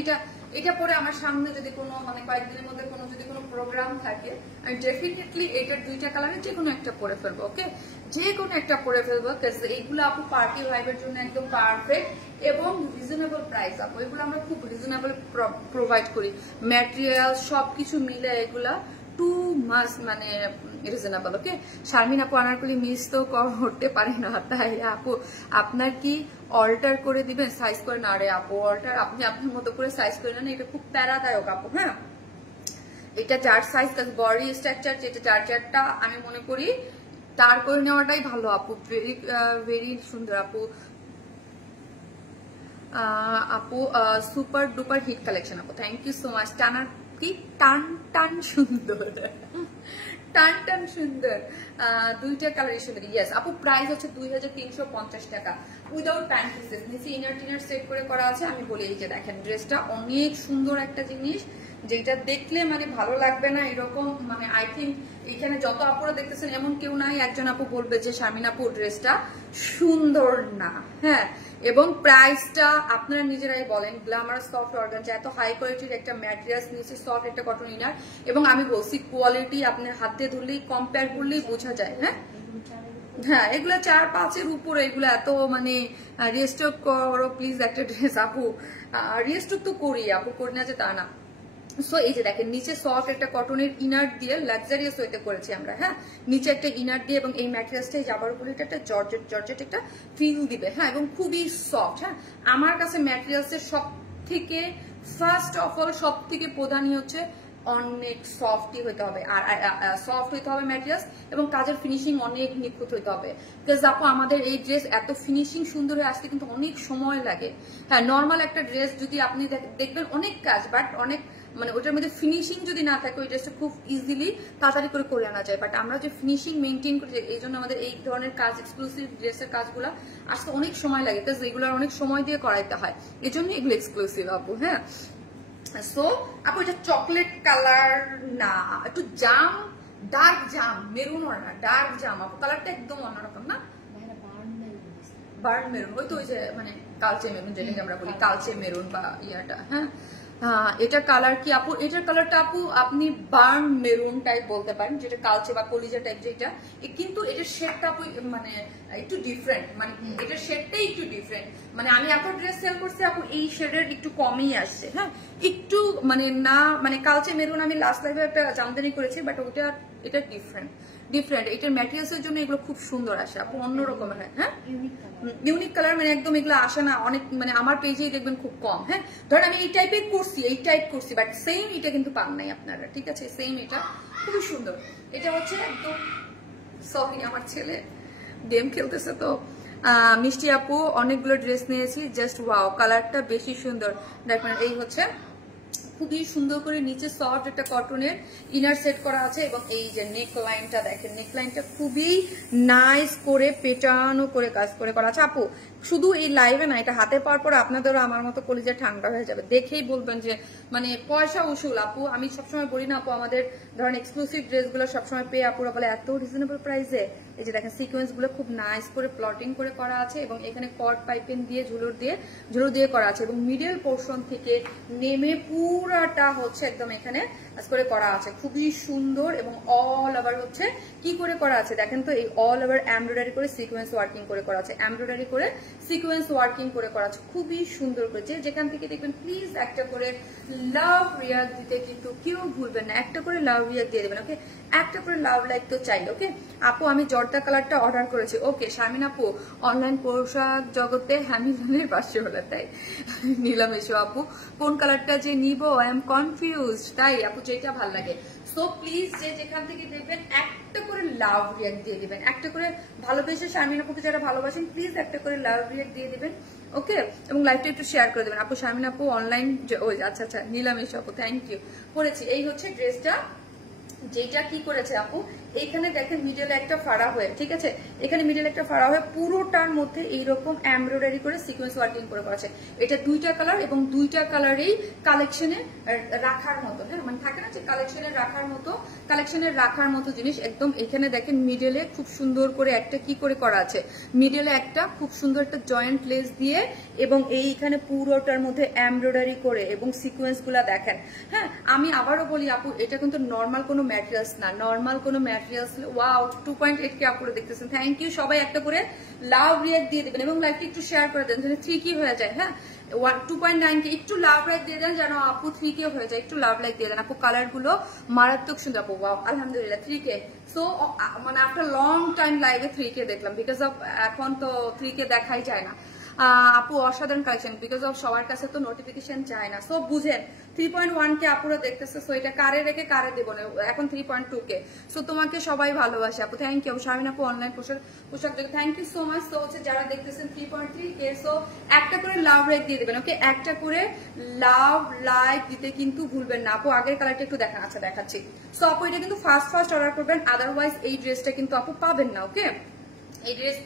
এটা পরে আমার সামনে যদি কোনো মানে কয়েকদিনের মধ্যে কোনো যদি কোনো প্রোগ্রাম থাকে, আমি ডেফিনেটলি এটার দুইটা কালারের যে কোনো একটা পরে ফেলবো। ওকে, যে কোনো একটা পরে ফেলবো, এইগুলো আপু পার্টি ভাইবের জন্য একদম পারফেক্ট এবং রিজনেবল প্রাইস আপু। এগুলো আমরা খুব রিজনেবল প্রোভাইড করি, ম্যাটেরিয়াল সবকিছু মিলে এগুলা টু মাস মানে রিজনেবল। ওকে, শারমিন আপু আনারকলি মিস তো করতে পারি না, তাই আপু আপনার কি অল্টার করে দিবেন? সাইজ করে না রে আপু, অল্টার আপনি আপনার মতো করে সাইজ করে নেন, এটা খুব প্যারাদায়ক আপু। হ্যাঁ, এটা যার সাইজ বডি স্ট্রাকচার যেটা যার যারটা আমি মনে করি তার করে নেওয়াটাই ভালো আপু। ভেরি ভেরি সুন্দর আপু। আপু সুপার ডুপার হিট কালেকশন আপু, থ্যাংক ইউ সো মাচ। টানার কি টান টান সুন্দর, টান টান সুন্দর, দুইটা কালারই সুন্দর। ইয়েস আপু, প্রাইস হচ্ছে 2350 টাকা উইদাউট প্যান্ট পিসেস, নিচে ইনার টিনার সেট করে করা আছে। আমি বলি এই যে দেখেন ড্রেসটা অনেক সুন্দর একটা জিনিস, যেটা দেখলে মানে ভালো লাগবে না এরকম, মানে আই থিঙ্ক এখানে যত আপুরা দেখতেছেন এমন কেউ নাই একজন আপু বলবে যে শারমিন আপু ড্রেসটা সুন্দর না। হ্যাঁ, এবং প্রাইসটা আপনারা নিজেরাই বলেন, গ্ল্যামার সফট অর্গানজা এত হাই কোয়ালিটির একটা ম্যাটেরিয়ালস নিচে সফট একটা কটন ইনার, এবং আমি বলছি কোয়ালিটি আপনার হাত দিয়ে ধরলেই কম্পেয়ার করলেই বোঝা যায়। হ্যাঁ হ্যাঁ, এগুলো 4-5 উপরে, এগুলো এত মানে রিস্টক করো প্লিজ একটা ড্রেস আপু। রিস্টক তো করি আপু, করি না যে তা না। সো এই যে দেখেন নিচে সফট একটা কটনের ইনার দিয়ে লাক্সারিয়াস হইতে করেছি আমরা। হ্যাঁ, নিচে একটা ইনার দিয়ে এবং এই ম্যাটেরিয়ালসটাই যাবার উপরে একটা জর্জেট একটা ফিল দিবে। হ্যাঁ, এবং খুবই সফট। হ্যাঁ, আমার কাছে ম্যাটেরিয়ালসের সব থেকে ফার্স্ট অফ অল সব থেকে প্রধানই হচ্ছে অনেক সফটই হইতে হবে, আর সফট হইতে হবে ম্যাটেরিয়ালস, এবং কাজের ফিনিশিং অনেক নিখুঁত হইতে হবে। বিকজ আপু আমাদের এই ড্রেস এত ফিনিশিং সুন্দর হয়ে আসতে কিন্তু অনেক সময় লাগে। হ্যাঁ, নর্মাল একটা ড্রেস যদি আপনি দেখবেন অনেক কাজ, বাট অনেক মানে ওটার মধ্যে ফিনিশিং যদি না থাকে ওই ড্রেসটা খুব ইজিলি তাড়াতাড়ি করে আনা যায়। বাট আমরা যে ফিনিশিং মেনটেন করি, এই জন্য আমাদের এই ধরনের কাজ এক্সক্লুসিভ ড্রেসের কাজগুলো আসতে অনেক সময় লাগে, বিকজ এগুলো অনেক সময় দিয়ে করাইতে হয়, এই জন্য এগুলো এক্সক্লুসিভ আপু। হ্যাঁ, সো আপু এটা চকলেট কালার না, একটু জাম, ডার্ক জাম, মেরুন না, ডার্ক জাম আপু, কালারটা একদম অন্যরকম না, বার্ন মেরুন, ওই তো ওই যে মানে কালচে মেরুন যেটাকে আমরা বলি, কালচে মেরুন বা ইয়াটা। হ্যাঁ, এটার কালার কি আপু? এটার কালারটা আপু আপনি বার্ন মেরুন টাইপ বলতে পারেন, যেটা কালচে বা কলিজা টাইপ যেটা, কিন্তু এটার শেডটা আপু মানে একটু ডিফারেন্ট, মানে এটার শেডটাই একটু ডিফারেন্ট। মানে আমি এত ড্রেস সেল করছি আপু এই শেডের একটু কমই আসছে। হ্যাঁ, একটু মানে না, মানে কালচে মেরুন আমি লাস্ট লাইভে একটা জামদানি করেছি, বাট ওটা এটা ডিফারেন্ট। এটার ম্যাটেরিয়ালস এর জন্য এগুলো খুব সুন্দর আসে আপু, অন্যরকম। হ্যাঁ, ইউনিক কালার মানে একদম এগুলো আসে না অনেক, মানে আমার পেজেই দেখবেন খুব কম। হ্যাঁ, ধরেন আমি এই টাইপের করছি, এই টাইপ করছি, বাট সেম এটা কিন্তু পান নাই আপনারা, ঠিক আছে? সেম এটা খুবই সুন্দর। এটা হচ্ছে একদম, সরি আমার ছেলে গেম খেলতেছে তো। মিষ্টি আপু অনেকগুলো ড্রেস নিয়েছি, জাস্ট ওয়াও, কালারটা বেশি সুন্দর। দেখেন এই হচ্ছে খুবই সুন্দর করে নিচে সফট একটা কটনের ইনার সেট করা আছে, এবং এই যে নেক লাইনটা দেখেন, নেক লাইনটা খুবই নাইস করে পেটানো করে কাজ করে করা আছে আপু। শুধু এই লাইভে না, এটা হাতে পাওয়ার পর আপনাদেরও আমার মতো কলিজা ঠান্ডা হয়ে যাবে, দেখেই বলবেন যে মানে পয়সা উসুল আপু। আমি সবসময় বলি না আপু, আমাদের ধরেন এক্সক্লুসিভ ড্রেসগুলো সবসময় পেয়ে আপুরা বলে এত রিজনেবল প্রাইসে। এই যে দেখেন সিকোয়েন্স গুলো খুব নাইস করে প্লটিং করে করা আছে, এবং এখানে কট পাইপিং দিয়ে ঝুলুর দিয়ে করা আছে, এবং মিডল পোর্শন থেকে নেমে পুরাটা হচ্ছে একদম এখানে করে করা আছে, খুবই সুন্দর এবং অল ওভার হচ্ছে কি করে করা আছে দেখেন তো, এই অল ওভার এমব্রয়ডারি করে সিকোয়েন্স ওয়ার্কিং করে করা আছে, এমব্রয়ডারি করে সিকোয়েন্স ওয়ার্কিং করে করা আছে, খুবই সুন্দর করে। যে যেখান থেকে দেখবেন প্লিজ একটা করে লাভ রিয়াক্ট দিতে কিন্তু কেউ ভুলবেন না, একটা করে লাভ রিয়াক্ট দিয়ে দেবেন। ওকে, একটা করে লাভ লাইক তো চাই। ওকে আপু আমি জর্দা কালারটা অর্ডার করেছি। ওকে শারমিন আপু, অনলাইন পোশাক জগতে হ্যামিলনের পাশে হলো, তাই নিলাম এসো আপু, কোন কালারটা যে নিব আই এম কনফিউজ। তাই আপু যেটা ভালো লাগে। সো প্লিজ যে যেখান থেকে দেখবেন একটা করে লাভ রিয়াক্ট দিয়ে দিবেন, একটা করে ভালোবেসে শারমিন আপুকে যারা ভালোবাসেন প্লিজ একটা করে লাভ রিয়াক্ট দিয়ে দিবেন। ওকে, এবং লাইভটা একটু শেয়ার করে দেবেন। আপু শারমিন আপু অনলাইন, ওই আচ্ছা আচ্ছা নিলাম এসো আপু, থ্যাংক ইউ। পড়েছি, এই হচ্ছে ড্রেসটা, যেটা কি করেছে আপু এইখানে দেখেন মিডলে একটা ফাড়া হয়ে, ঠিক আছে, এখানে মিডলে একটা ফাড়া হয়ে পুরোটার মধ্যে এইরকম এমব্রয়ডারি করে সিকোয়েন্স ওয়ার্কিং করে করেছে। এটা দুইটা কালার এবং দুইটা কালারেই কালেকশনে রাখার মতো, হ্যাঁ মানে থাকে না যে কালেকশনের রাখার মতো জিনিস একদম। এখানে দেখেন মিডলে খুব সুন্দর করে একটা কি করে করা আছে, মিডলে একটা খুব সুন্দর একটা জয়েন্ট লেস দিয়ে এবং এইখানে পুরোটার মধ্যে এমব্রয়ডারি করে এবং সিকোয়েন্স গুলা দেখেন। হ্যাঁ আমি আবারও বলি আপু এটা কিন্তু নর্মাল কোনো ম্যাটেরিয়ালস না, নর্মাল কোনো ম্যাটেরিয়ালস। ওয়াও 2.8 কে আপুরা দেখতেছেন, থ্যাংক ইউ। সবাই একটা করে লাভ রিয়াক্ট দিয়ে দেবেন এবং লাইভটা একটু শেয়ার করে দেন যেন 3 কি হয়ে যায়। হ্যাঁ 2.9 কে একটু লাভ লাইক দিয়ে দেন যেন আপু 3 কে হয়ে যায়, একটু লাভ লাইক দিয়ে দেন আপু। কালার গুলো মারাত্মক সুন্দর আপু, ওয়াও আলহামদুলিল্লাহ 3 কে। সো মানে আফটার লং টাইম লাইভে 3 কে দেখলাম, বিকজ অফ এখন তো 3 কে দেখাই যায় না আপু, অসাধারণ কালেকশন, বিকজ অফ সবার কাছে তো নোটিফিকেশন চায় না। সো বুঝেন 3.1 কে আপুরা দেখতেছে, সো এটা কারে রেখে কারে দেবো না, এখন 3.2 কে। সো তোমাকে সবাই ভালোবাসে আপু, থ্যাংক ইউ। শারমিন আপু অনলাইন পোশাক দেখে thank you so much. So হচ্ছে যারা দেখতেছেন 3.3 কে, সো একটা করে লাভ লাইক দিয়ে দেবেন। ওকে একটা করে লাভ লাইক দিতে কিন্তু ভুলবেন না আপু। আগের কালারটা একটু দেখান, আচ্ছা দেখাচ্ছি। সো আপু এটা কিন্তু ফার্স্ট অর্ডার করবেন, আদারওয়াইজ এই ড্রেসটা কিন্তু আপু পাবেন না। ওকে এই ড্রেস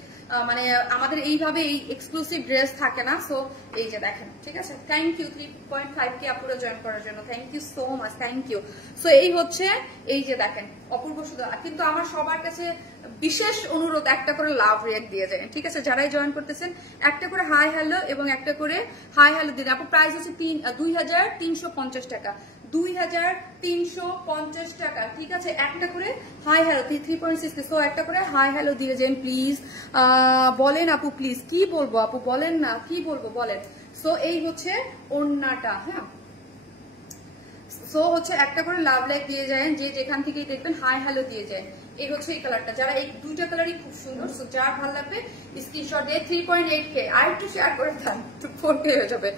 মানে আমাদের এইভাবে এই এক্সক্লুসিভ ড্রেস থাকে না। সো এই যে দেখেন, ঠিক আছে, থ্যাংক ইউ 3.5 কে আপুরা জয়েন করার জন্য, thank you so much, thank you. So এই হচ্ছে এই যে দেখেন অপূর্ব সুন্দর, কিন্তু আমার সবার কাছে বিশেষ অনুরোধ একটা করে লাভ রিয়াক্ট দিয়ে যায়, ঠিক আছে, যারাই জয়েন করতেছেন একটা করে হাই হ্যালো এবং একটা করে হাই হ্যালো দিন আপু। প্রাইস হচ্ছে 2350 টাকা, 2350 টাকা, ঠিক আছে। একটা করে হাই হ্যালো 3.6, সো একটা করে হাই হ্যালো দিয়ে যান প্লিজ। বলেন আপু প্লিজ, কি বলবো আপু বলেন না, কি বলবো বলেন। সো এই হচ্ছে ওড়নাটা, হ্যাঁ সো হচ্ছে একটা করে লাভ লাইক দিয়ে যায়, যে যেখান থেকেই দেখবেন হাই হ্যালো দিয়ে যায়। এই হচ্ছে এই কালারটা, যারা এই দুইটা কালারই খুব সুন্দর, সো যার ভালো লাগবে স্ক্রিনশট দিয়ে 3.8 কে আর একটু শেয়ার করে দেন, 4 কে হয়ে যাবে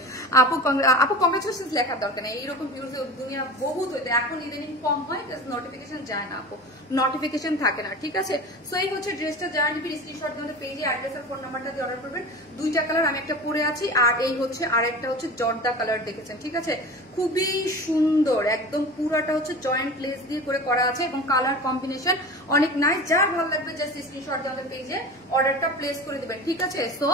আপু। আপু কংগ্রেচুলেশন লেখার দরকার নেই, এইরকম ভিউজ দুনিয়া বহুত হইতে এখন ইদানিং কম হয়, নোটিফিকেশন যায় না আপু, নোটিফিকেশন থাকে না, ঠিক আছে। সো এই হচ্ছে ড্রেসটা, যারা নিবি স্ক্রিনশট দিয়ে পেজে অ্যাড্রেস আর ফোন নাম্বারটা দিয়ে অর্ডার করবেন। দুইটা কালার, আমি একটা পরে আছি আর এই হচ্ছে আরেকটা হচ্ছে জর্দা কালার দেখেছেন, ঠিক আছে, খুবই সুন্দর একদম। পুরাটা হচ্ছে জয়েন্ট লেস দিয়ে করে করা আছে এবং কালার কম্বিনেশন অনেক নাইস। যার ভালো লাগবে জাস্ট স্ক্রিনশট দিয়ে আমাদের পেজে অর্ডারটা প্লেস করে দিবেন, ঠিক আছে। So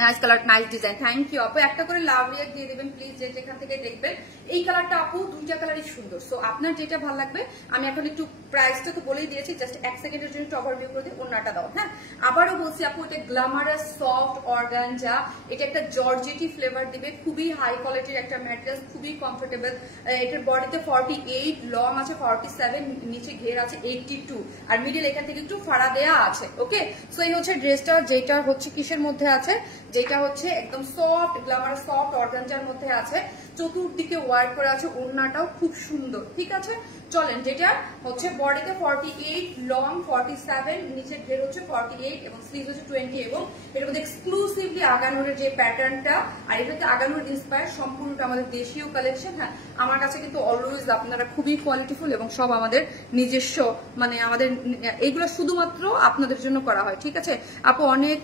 nice colour, nice design, thank you আপু। একটা করে লাভ রিয়াক্ট দিয়ে দিবেন প্লিজ, যে যেখান থেকে দেখবেন। এই কালারটা আপু দুইটা কালারই সুন্দর, সো আপনার যেটা ভালো লাগবে। আমি এখন একটু প্রাইসটা তো বলেই দিয়েছি, জাস্ট 1 সেকেন্ডের জন্য একটু ওভারভিউ করে দিই। ওড়নাটা দাও, হ্যাঁ আবারও বলছি আপু এটা গ্ল্যামারাস সফট অর্গানজা, এটা একটা জর্জেটি ফ্লেভার দিবে, খুবই হাই কোয়ালিটির একটা ম্যাটেরিয়াল, খুবই কমফোর্টেবল। এটার বডিতে 48, লং আছে 47, নিচে ঘের আছে 82 আর মিডল এখান থেকে একটু ফাড়া দেয়া আছে। ওকে সো এই হচ্ছে ড্রেসটা, যেটা হচ্ছে কিসের মধ্যে আছে, যেটা হচ্ছে একদম সফট গ্ল্যামারাস সফট অর্গানজার মধ্যে আছে, চতুর্দিকে ওয়ার্ক করে আছে, ওড়নাটাও খুব সুন্দর, ঠিক আছে। চলেন, যেটা হচ্ছে বডিতে 48, লং 47, নিচে ঘের হচ্ছে 48 এবং স্লিভ হচ্ছে 20 এবং এর মধ্যে এক্সক্লুসিভলি আগানুরের যে প্যাটার্নটা, আর এটাতে আগানুর ইন্সপায়ার, সম্পূর্ণটা আমাদের দেশীয় কালেকশন। হ্যাঁ আমার কাছে কিন্তু অলওয়েজ আপনারা খুবই কোয়ালিটিফুল এবং সব আমাদের নিজস্ব, মানে আমাদের এইগুলো শুধুমাত্র আপনাদের জন্য করা হয়, ঠিক আছে আপু। অনেক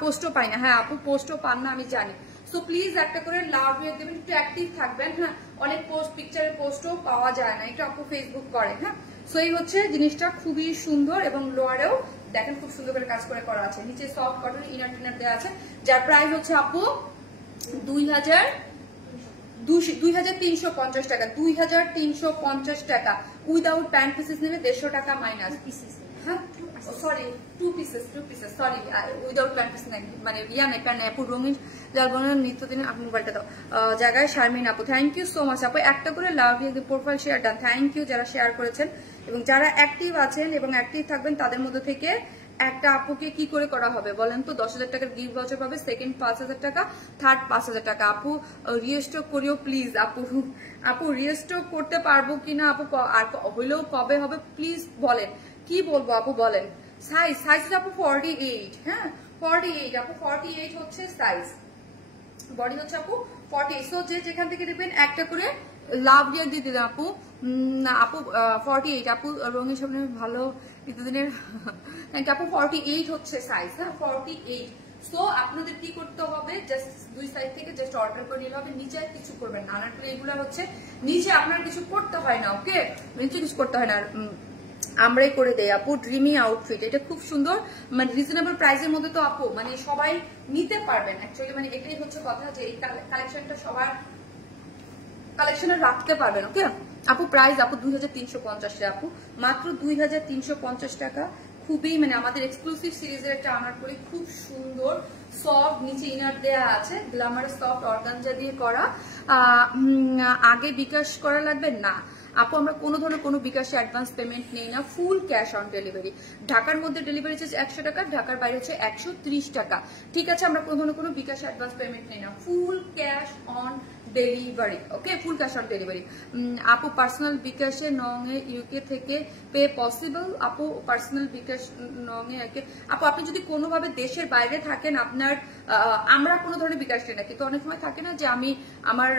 পোস্টও পাই না, হ্যাঁ আপু পোস্টও পান না আমি জানি। সো প্লিজ একটা করে লাভ রিয়াক্ট দেবেন, একটু অ্যাক্টিভ থাকবেন। হ্যাঁ অনেক পোস্ট পিকচারের পোস্টও পাওয়া যায় না, এটা আপু ফেসবুক করে। হ্যাঁ সো এই হচ্ছে জিনিসটা, খুবই সুন্দর এবং লোয়ারেও দেখেন খুব সুন্দর করে কাজ করে করা আছে, নিচে সফট কটন ইনার টিনার দেওয়া আছে, যার প্রাইস হচ্ছে আপু 2350 টাকা, 2350 টাকা। উইদাউট প্যান্ট পিসেস নেবে 150 টাকা মাইনাস। হ্যাঁ sorry 2 pieces sorry without pant piece নাই মানে ইয়া নাই প্যান্ট নাই আপু রঙিন লালবনের নিত্যদিনের আপনি মোবাইলটা দাও জায়গায় শারমিন আপু থ্যাংক ইউ সো মাচ আপু একটা করে love you profile share done thank you যারা শেয়ার করেছেন এবং যারা অ্যাক্টিভ আছেন এবং অ্যাক্টিভ থাকবেন তাদের মধ্যে থেকে একটা আপুকে কি করে করা হবে বলেন তো 10,000 টাকার গিফট ভাউচার পাবে সেকেন্ড 5,000 টাকা থার্ড 5,000 টাকা আপু রিস্টক করিও প্লিজ আপু রিস্টক করতে পারবো কিনা আপু আর হইলেও কবে হবে প্লিজ বলেন কি বলবো আপু বলেন সাইজ আপু 48 হ্যাঁ 48 আপু 48 হচ্ছে সাইজ বডি হচ্ছে আপু 48 সো যে যেখান থেকে দেখবেন একটা করে লাভ রিয়ার দিয়ে দিলাম আপু আপু 48 আপু রঙের সামনে ভালো নিত্যদিনের থ্যাংক আপু 48 হচ্ছে সাইজ হ্যাঁ 48 সো আপনাদের কি করতে হবে জাস্ট দুই সাইড থেকে জাস্ট অর্ডার করে নিতে হবে নিচে কিছু করবেন না আর এগুলা হচ্ছে নিচে আপনার কিছু করতে হয় না ওকে নিচে কিছু করতে হয় না আমরাই করে দেই আপু ড্রিমি আউটফিট এটা খুব সুন্দর মানে রিজনেবল প্রাইসের মধ্যে তো আপু মানে সবাই নিতে পারবেন অ্যাকচুয়ালি মানে এটাই হচ্ছে কথা যে এই কালেকশনটা সবার কালেকশনে রাখতে পারবেন ওকে আপু প্রাইস আপু 2,350 আপু মাত্র 2,350 টাকা খুবই মানে আমাদের এক্সক্লুসিভ সিরিজের একটা আনার পরে খুব সুন্দর সফট নিচে ইনার দেয়া আছে গ্ল্যামার সফট অর্গানজা দিয়ে করা আগে বিকাশ করা লাগবে না আপু আমরা কোনো ধরনের কোনো বিকাশে অ্যাডভান্স পেমেন্ট নেই না ফুল ক্যাশ অন ডেলিভারি ঢাকার মধ্যে ডেলিভারি চার্জ 100 টাকা ঢাকার বাইরে হচ্ছে 130 টাকা ঠিক আছে আমরা কোনো ধরনের কোনো বিকাশে অ্যাডভান্স পেমেন্ট নেই না full cash on delivery okay full cash on delivery আপু পার্সোনাল বিকাশে নঙে ইউকে থেকে পে পসিবল আপু পার্সোনাল বিকাশ নঙে আপু আপনি যদি কোনোভাবে দেশের বাইরে থাকেন আপনার আমরা কোনো ধরনের বিকাশ নেই না কিন্তু অনেক সময় থাকে না যে আমি আমার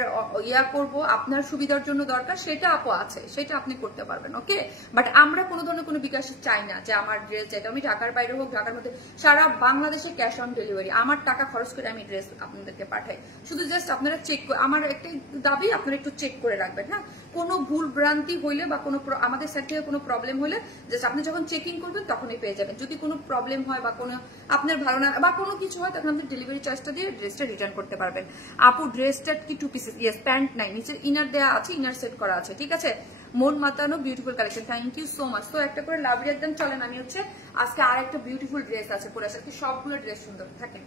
ইয়া করব আপনার সুবিধার জন্য দরকার সেটা আপু আছে সেটা আপনি করতে পারবেন ওকে বাট আমরা কোনো ধরনের কোনো বিকাশ চাই না যে আমার ড্রেস চাইতে আমি ঢাকার বাইরে হোক ঢাকার মধ্যে সারা বাংলাদেশে ক্যাশ অন ডেলিভারি আমার টাকা খরচ করে আমি ড্রেস আপনাদেরকে পাঠাই শুধু জাস্ট আপনারা চেক আমার একটাই দাবি আপনারা একটু চেক করে রাখবেন হ্যাঁ কোনো ভুল ভ্রান্তি হইলে বা কোনো আমাদের সাইড থেকে কোনো প্রবলেম হলে জাস্ট আপনি যখন চেকিং করবেন তখনই পেয়ে যাবেন যদি কোনো প্রবলেম হয় বা কোনো আপনার ভালো না বা কোনো কিছু হয় তখন আপনি ডেলিভারি চার্জটা দিয়ে ড্রেসটা রিটার্ন করতে পারবেন আপু ড্রেসটা কি 2 পিসেস ইয়েস প্যান্ট নাই নিচে ইনার দেয়া আছে ইনার সেট করা আছে ঠিক আছে মন মাতানো beautiful collection thank you so much তো একটা করে লাভ একদম চলেন আমি হচ্ছে আজকে আর একটা বিউটিফুল ড্রেস আছে পরে আজকে সবগুলো ড্রেস সুন্দর থাকে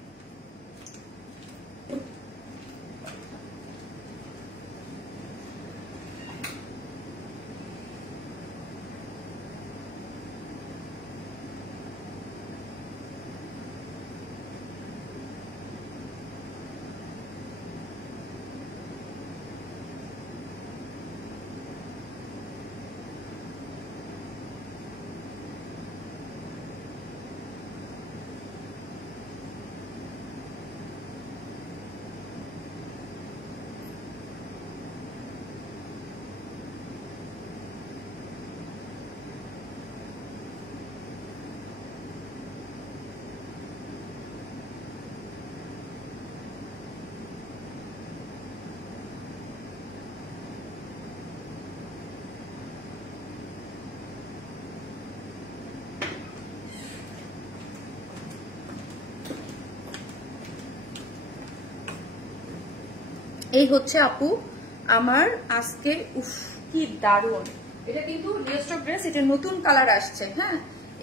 এই হচ্ছে আপু আমার আজকে উফ কি দারুণ এটা কিন্তু রিস্টক ড্রেস এটা নতুন কালার আসছে হ্যাঁ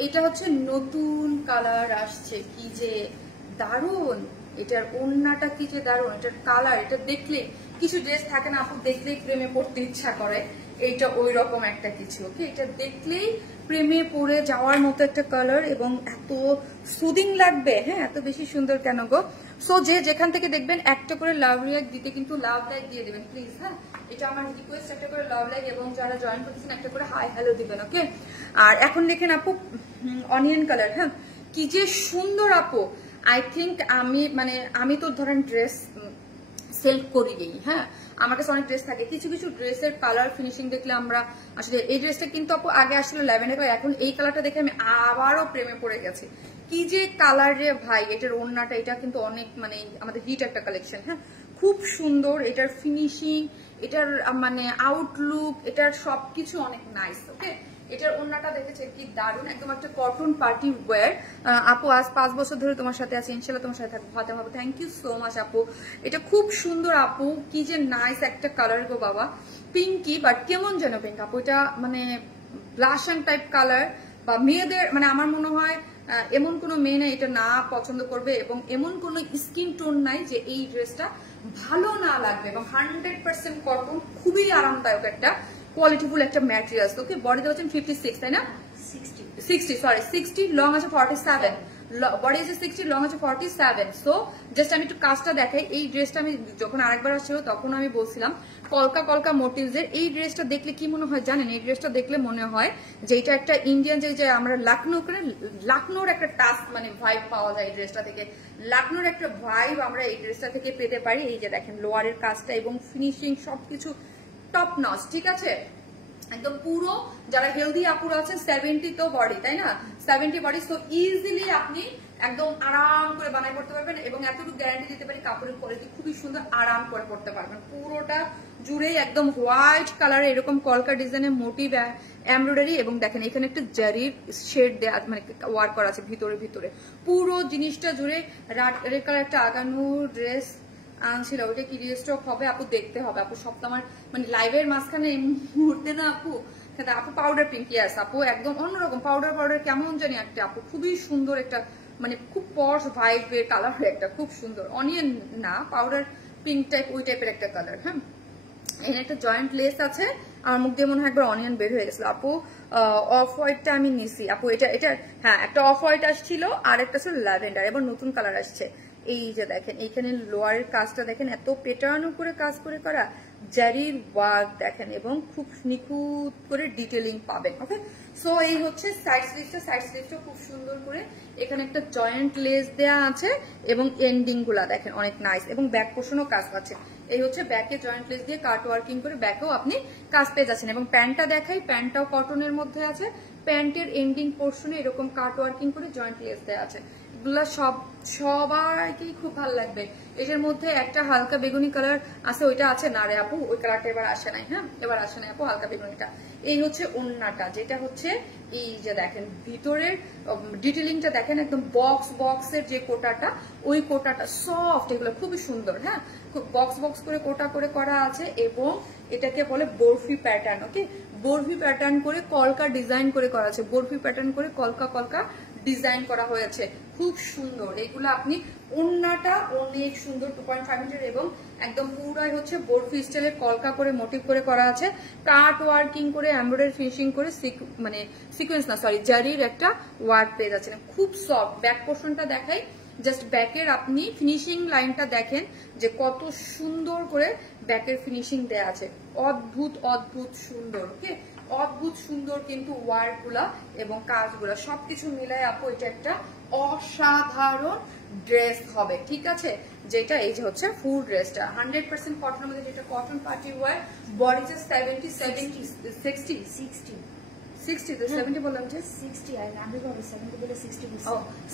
এটা হচ্ছে নতুন কালার আসছে কি যে দারুণ এটার ওড়নাটা কি যে দারুণ এটার কালার এটা দেখলে কিছু ড্রেস থাকে না আপু দেখলেই প্রেমে পড়তে ইচ্ছা করে এইটা ওই রকম একটা কিছু ওকে এটা দেখলেই প্রেমে পড়ে যাওয়ার মতো একটা কালার এবং এত সুদিং লাগবে হ্যাঁ এত বেশি সুন্দর কেন গো সো যে যেখান থেকে দেখবেন একটা করে লাভ রিয়াক্ট দিতে কিন্তু লাভ লাইক দিয়ে দেবেন প্লিজ হ্যাঁ এটা আমার রিকোয়েস্ট একটা করে লাভ লাইক এবং যারা জয়েন করতেছেন একটা করে হাই হ্যালো দিবেন ওকে আর এখন দেখেন আপু অনিয়ন কালার হ্যাঁ কি যে সুন্দর আপু আই থিঙ্ক আমি তো ধরেন ড্রেস সেল করি নেই হ্যাঁ আমার কাছে অনেক ড্রেস থাকে কিছু কিছু ড্রেসের কালার ফিনিশিং দেখলে আমরা আসলে এই ড্রেসটা কিন্তু আপু আগে আসলে 11 এখন এই কালারটা দেখে আমি আবারও প্রেমে পড়ে গেছি কি যে কালার রে ভাই এটার ওড়নাটা এটা কিন্তু অনেক মানে আমাদের হিট একটা কালেকশন হ্যাঁ খুব সুন্দর এটার ফিনিশিং এটার মানে আউটলুক এটার সবকিছু অনেক নাইস ওকে এটার ওড়নাটা দেখেছে কি দারুণ একদম একটা কটন পার্টি ওয়্যার আপু আজ 5 বছর ধরে তোমার সাথে আছি ইনশাআল্লাহ তোমার সাথে থাকবো হতে হবে থ্যাংক ইউ সো মাচ আপু এটা খুব সুন্দর আপু কি যে নাইস একটা কালার গো বাবা পিঙ্কি বাট কেমন যেন পিঙ্ক আপু এটা মানে ব্লাশ টাইপ কালার বা মেয়েদের মানে আমার মনে হয় এমন কোনো মেয়ে নাই এটা না পছন্দ করবে, এবং এমন কোনো স্কিন টোন নাই যে এই ড্রেসটা ভালো না লাগবে। এবং 100% কটন, খুবই আরামদায়ক একটা কোয়ালিটিফুল একটা ম্যাটেরিয়াল। ওকে, বডিতে হচ্ছেন 56 তাই না? 60 সরি 60, লং আছে 47, বডি আছে 60, লং আছে 47। সো জাস্ট আমি একটু কাজটা দেখাই। এই ড্রেসটা আমি যখন আরেকবার আসছিল তখন আমি বলছিলাম কলকা কলকা মোটিভস এর। এই ড্রেসটা দেখলে কি মনে হয় জানেন? এই ড্রেসটা দেখলে মনে হয় যে এটা একটা ইন্ডিয়ান, যে আমরা লাকনোর একটা টাচ মানে ভাইব পাওয়া যায় এই ড্রেসটা থেকে। লাকনোর একটা ভাইব আমরা এই ড্রেসটা থেকে পেতে পারি। এই যে দেখেন লোয়ারের কাজটা এবং ফিনিশিং সবকিছু টপ নচ, ঠিক আছে? একদম পুরো যারা হেলদি আপুরা আছেন 70 তো বডি তাই না, 70 বডি, সো ইজিলি আপনি একদম আরাম করে বানাই করতে পারবেন। এবং এতটুকু গ্যারান্টি দিতে পারি কাপড়ের কোয়ালিটি খুবই সুন্দর, আরাম করে পড়তে পারবেন। পুরোটা জুড়ে একদম হোয়াইট কালারে এরকম কলকা ডিজাইনের মোটিভ এমব্রয়ডারি, এবং দেখেন এখানে একটা জারির শেড দেয়া মানে ওয়ার্ক করা আছে ভিতরে ভিতরে। পুরো জিনিসটা জুড়ে রেড কালার একটা আগানো ড্রেস আনছিল, ওইটা কি রিস্টক হবে আপু? দেখতে হবে আপু। সপ্তাহ আমার মানে লাইভের মাঝখানে এই মুহূর্তে না আপু, আপু পাউডার পিঙ্ক, ইয়াস আপু একদম অন্যরকম পাউডার কেমন জানি একটা আপু, খুবই সুন্দর একটা মানে খুব পশ ভাইবের কালার, একটা খুব সুন্দর অনিয়ন না পাউডার পিঙ্ক টাইপ, ওই টাইপের একটা কালার। হ্যাঁ, এখানে একটা জয়েন্ট লেস আছে। আমার মুখ দিয়ে মনে হয় একবার অনিয়ন বের হয়ে গেছিল আপু। অফ হোয়াইটটা আমি নিছি আপু, এটা হ্যাঁ একটা অফ হোয়াইট আসছিল আর একটা ছিল ল্যাভেন্ডার, এবার নতুন কালার আসছে। এই যে দেখেন এইখানে লোয়ারের কাজটা দেখেন এত প্যাটার্ন করে কাজ করে করা, জারির ওয়ার্ক দেখেন এবং খুব নিখুঁত করে ডিটেলিং পাবেন। ওকে, সো এই হচ্ছে সাইড স্লিভটা খুব সুন্দর করে এখানে একটা জয়েন্ট লেস দেয়া আছে এবং এন্ডিং গুলা দেখেন অনেক নাইস, এবং ব্যাক পোর্শনও কাজ আছে। এই হচ্ছে ব্যাকে জয়েন্ট লেস দিয়ে কাট ওয়ার্কিং করে ব্যাকেও আপনি কাজ পেয়ে যাচ্ছেন। এবং প্যান্টটা দেখাই, প্যান্টটাও কটনের মধ্যে আছে। প্যান্টের এন্ডিং পোর্শনে এরকম কাট ওয়ার্কিং করে জয়েন্ট লেস দেওয়া আছে। এগুলা সবাইকেই খুব ভালো লাগবে। এটার মধ্যে একটা হালকা বেগুনি কালার আছে, ওইটা আছে না রে আপু, ওই কালারটা এবার আসে নাই। হ্যাঁ, এবার আসে নাই আপু হালকা বেগুনিটা। এই হচ্ছে ওন্নাটা, যেটা হচ্ছে এই যে দেখেন ভিতরের ডিটেলিংটা দেখেন একদম বক্সের যে কোটাটা, ওই কোটাটা সফট, এগুলো খুবই সুন্দর। হ্যাঁ, খুব বক্স করে কোটা করে করা আছে, এবং এটাকে বলে বরফি প্যাটার্ন। ওকে, বরফি প্যাটার্ন করে কলকা ডিজাইন করে করা আছে, বরফি প্যাটার্ন করে কলকা ডিজাইন করা হয়েছে, খুব সুন্দর। এগুলো আপনি ওন্নাটা অনেক সুন্দর 2.5 মিটার, এবং একদম পুরাই হচ্ছে বরফি স্টাইলের কলকা করে মোটিভ করে করা আছে, কাট ওয়ার্কিং করে এমব্রয়ডারি ফিনিশিং করে মানে সিকোয়েন্স না সরি জারির একটা ওয়ার্ক পেয়ে যাচ্ছেন, খুব সফট। ব্যাক পোর্শনটা দেখাই, জাস্ট ব্যাকের আপনি ফিনিশিং লাইনটা দেখেন যে কত সুন্দর করে ব্যাকের ফিনিশিং দেয়া আছে, অদ্ভুত সুন্দর। ওকে, অদ্ভুত সুন্দর কিন্তু ওয়ার্ক গুলা এবং কাজগুলা সবকিছু মিলায় আপু এটা একটা অসাধারণ ড্রেস হবে। ঠিক আছে, যেটা এই যে হচ্ছে ফুল ড্রেসটা 100% কটনের মধ্যে, যেটা cotton party wear, body just 60 তো 70 বললাম যে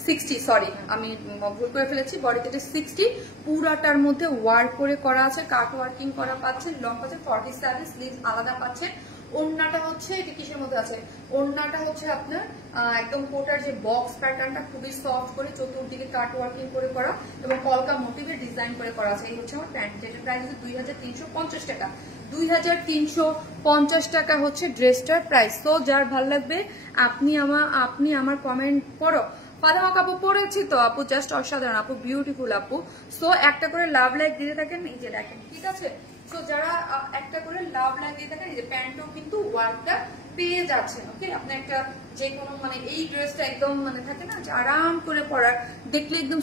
60 সরি আমি ভুল করে ফেলেছি। বডিতে 60 পুরাটার মধ্যে ওয়ার্ক করে করা আছে, কাট ওয়ার্কিং করা পাচ্ছেন, লং পাচ্ছে 47, স্লিভ আলাদা পাচ্ছেন। ওড়নাটা হচ্ছে এটা কিসের মধ্যে আছে, ওড়নাটা হচ্ছে আপনার একদম কোটার যে বক্স প্যাটার্নটা খুবই সফট করে চতুর্দিকে কাট ওয়ার্কিং করে করা এবং কলকা মোটিভে ডিজাইন করে করা আছে। এই হচ্ছে আমার প্যান্ট, যেটা প্রাইস হচ্ছে 2350 টাকা। 2350 টাকা হচ্ছে ড্রেসটার প্রাইস। তো যার ভালো লাগবে আপনি আমার কমেন্ট পড়ো। ফাতেমা আপু পড়েছি তো আপু, জাস্ট অসাধারণ আপু, বিউটিফুল আপু। সো একটা করে লাভ লাইক দিতে থাকেন, এই যে দেখেন, ঠিক আছে। সো যারা একটা করে লাভ লাইক দিয়ে থাকেন, এই যে প্যান্টও কিন্তু ওয়ার্কটা পেয়ে যাচ্ছেন। ওকে, আপনি একটা যে কোনো মানে এই ড্রেসটা একদম মানে থাকে না যে আরাম করে পরার, দেখলে একদম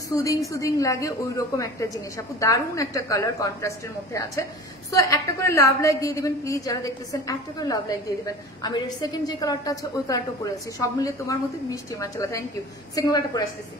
সুদিং লাগে, ওই রকম একটা জিনিস আপু, দারুণ একটা কালার কন্ট্রাস্টের মধ্যে আছে। সো একটা করে লাভ লাইক দিয়ে দিবেন প্লিজ, যারা দেখতেছেন একটা করে লাভ লাইক দিয়ে দিবেন। আমি এর সেকেন্ড যে কালারটা আছে ওই কালারটা পরে আছি, সব মিলে তোমার মধ্যে মিষ্টি মাছালা। Thank you. সেকেন্ড কালারটা পরে আসতেছি।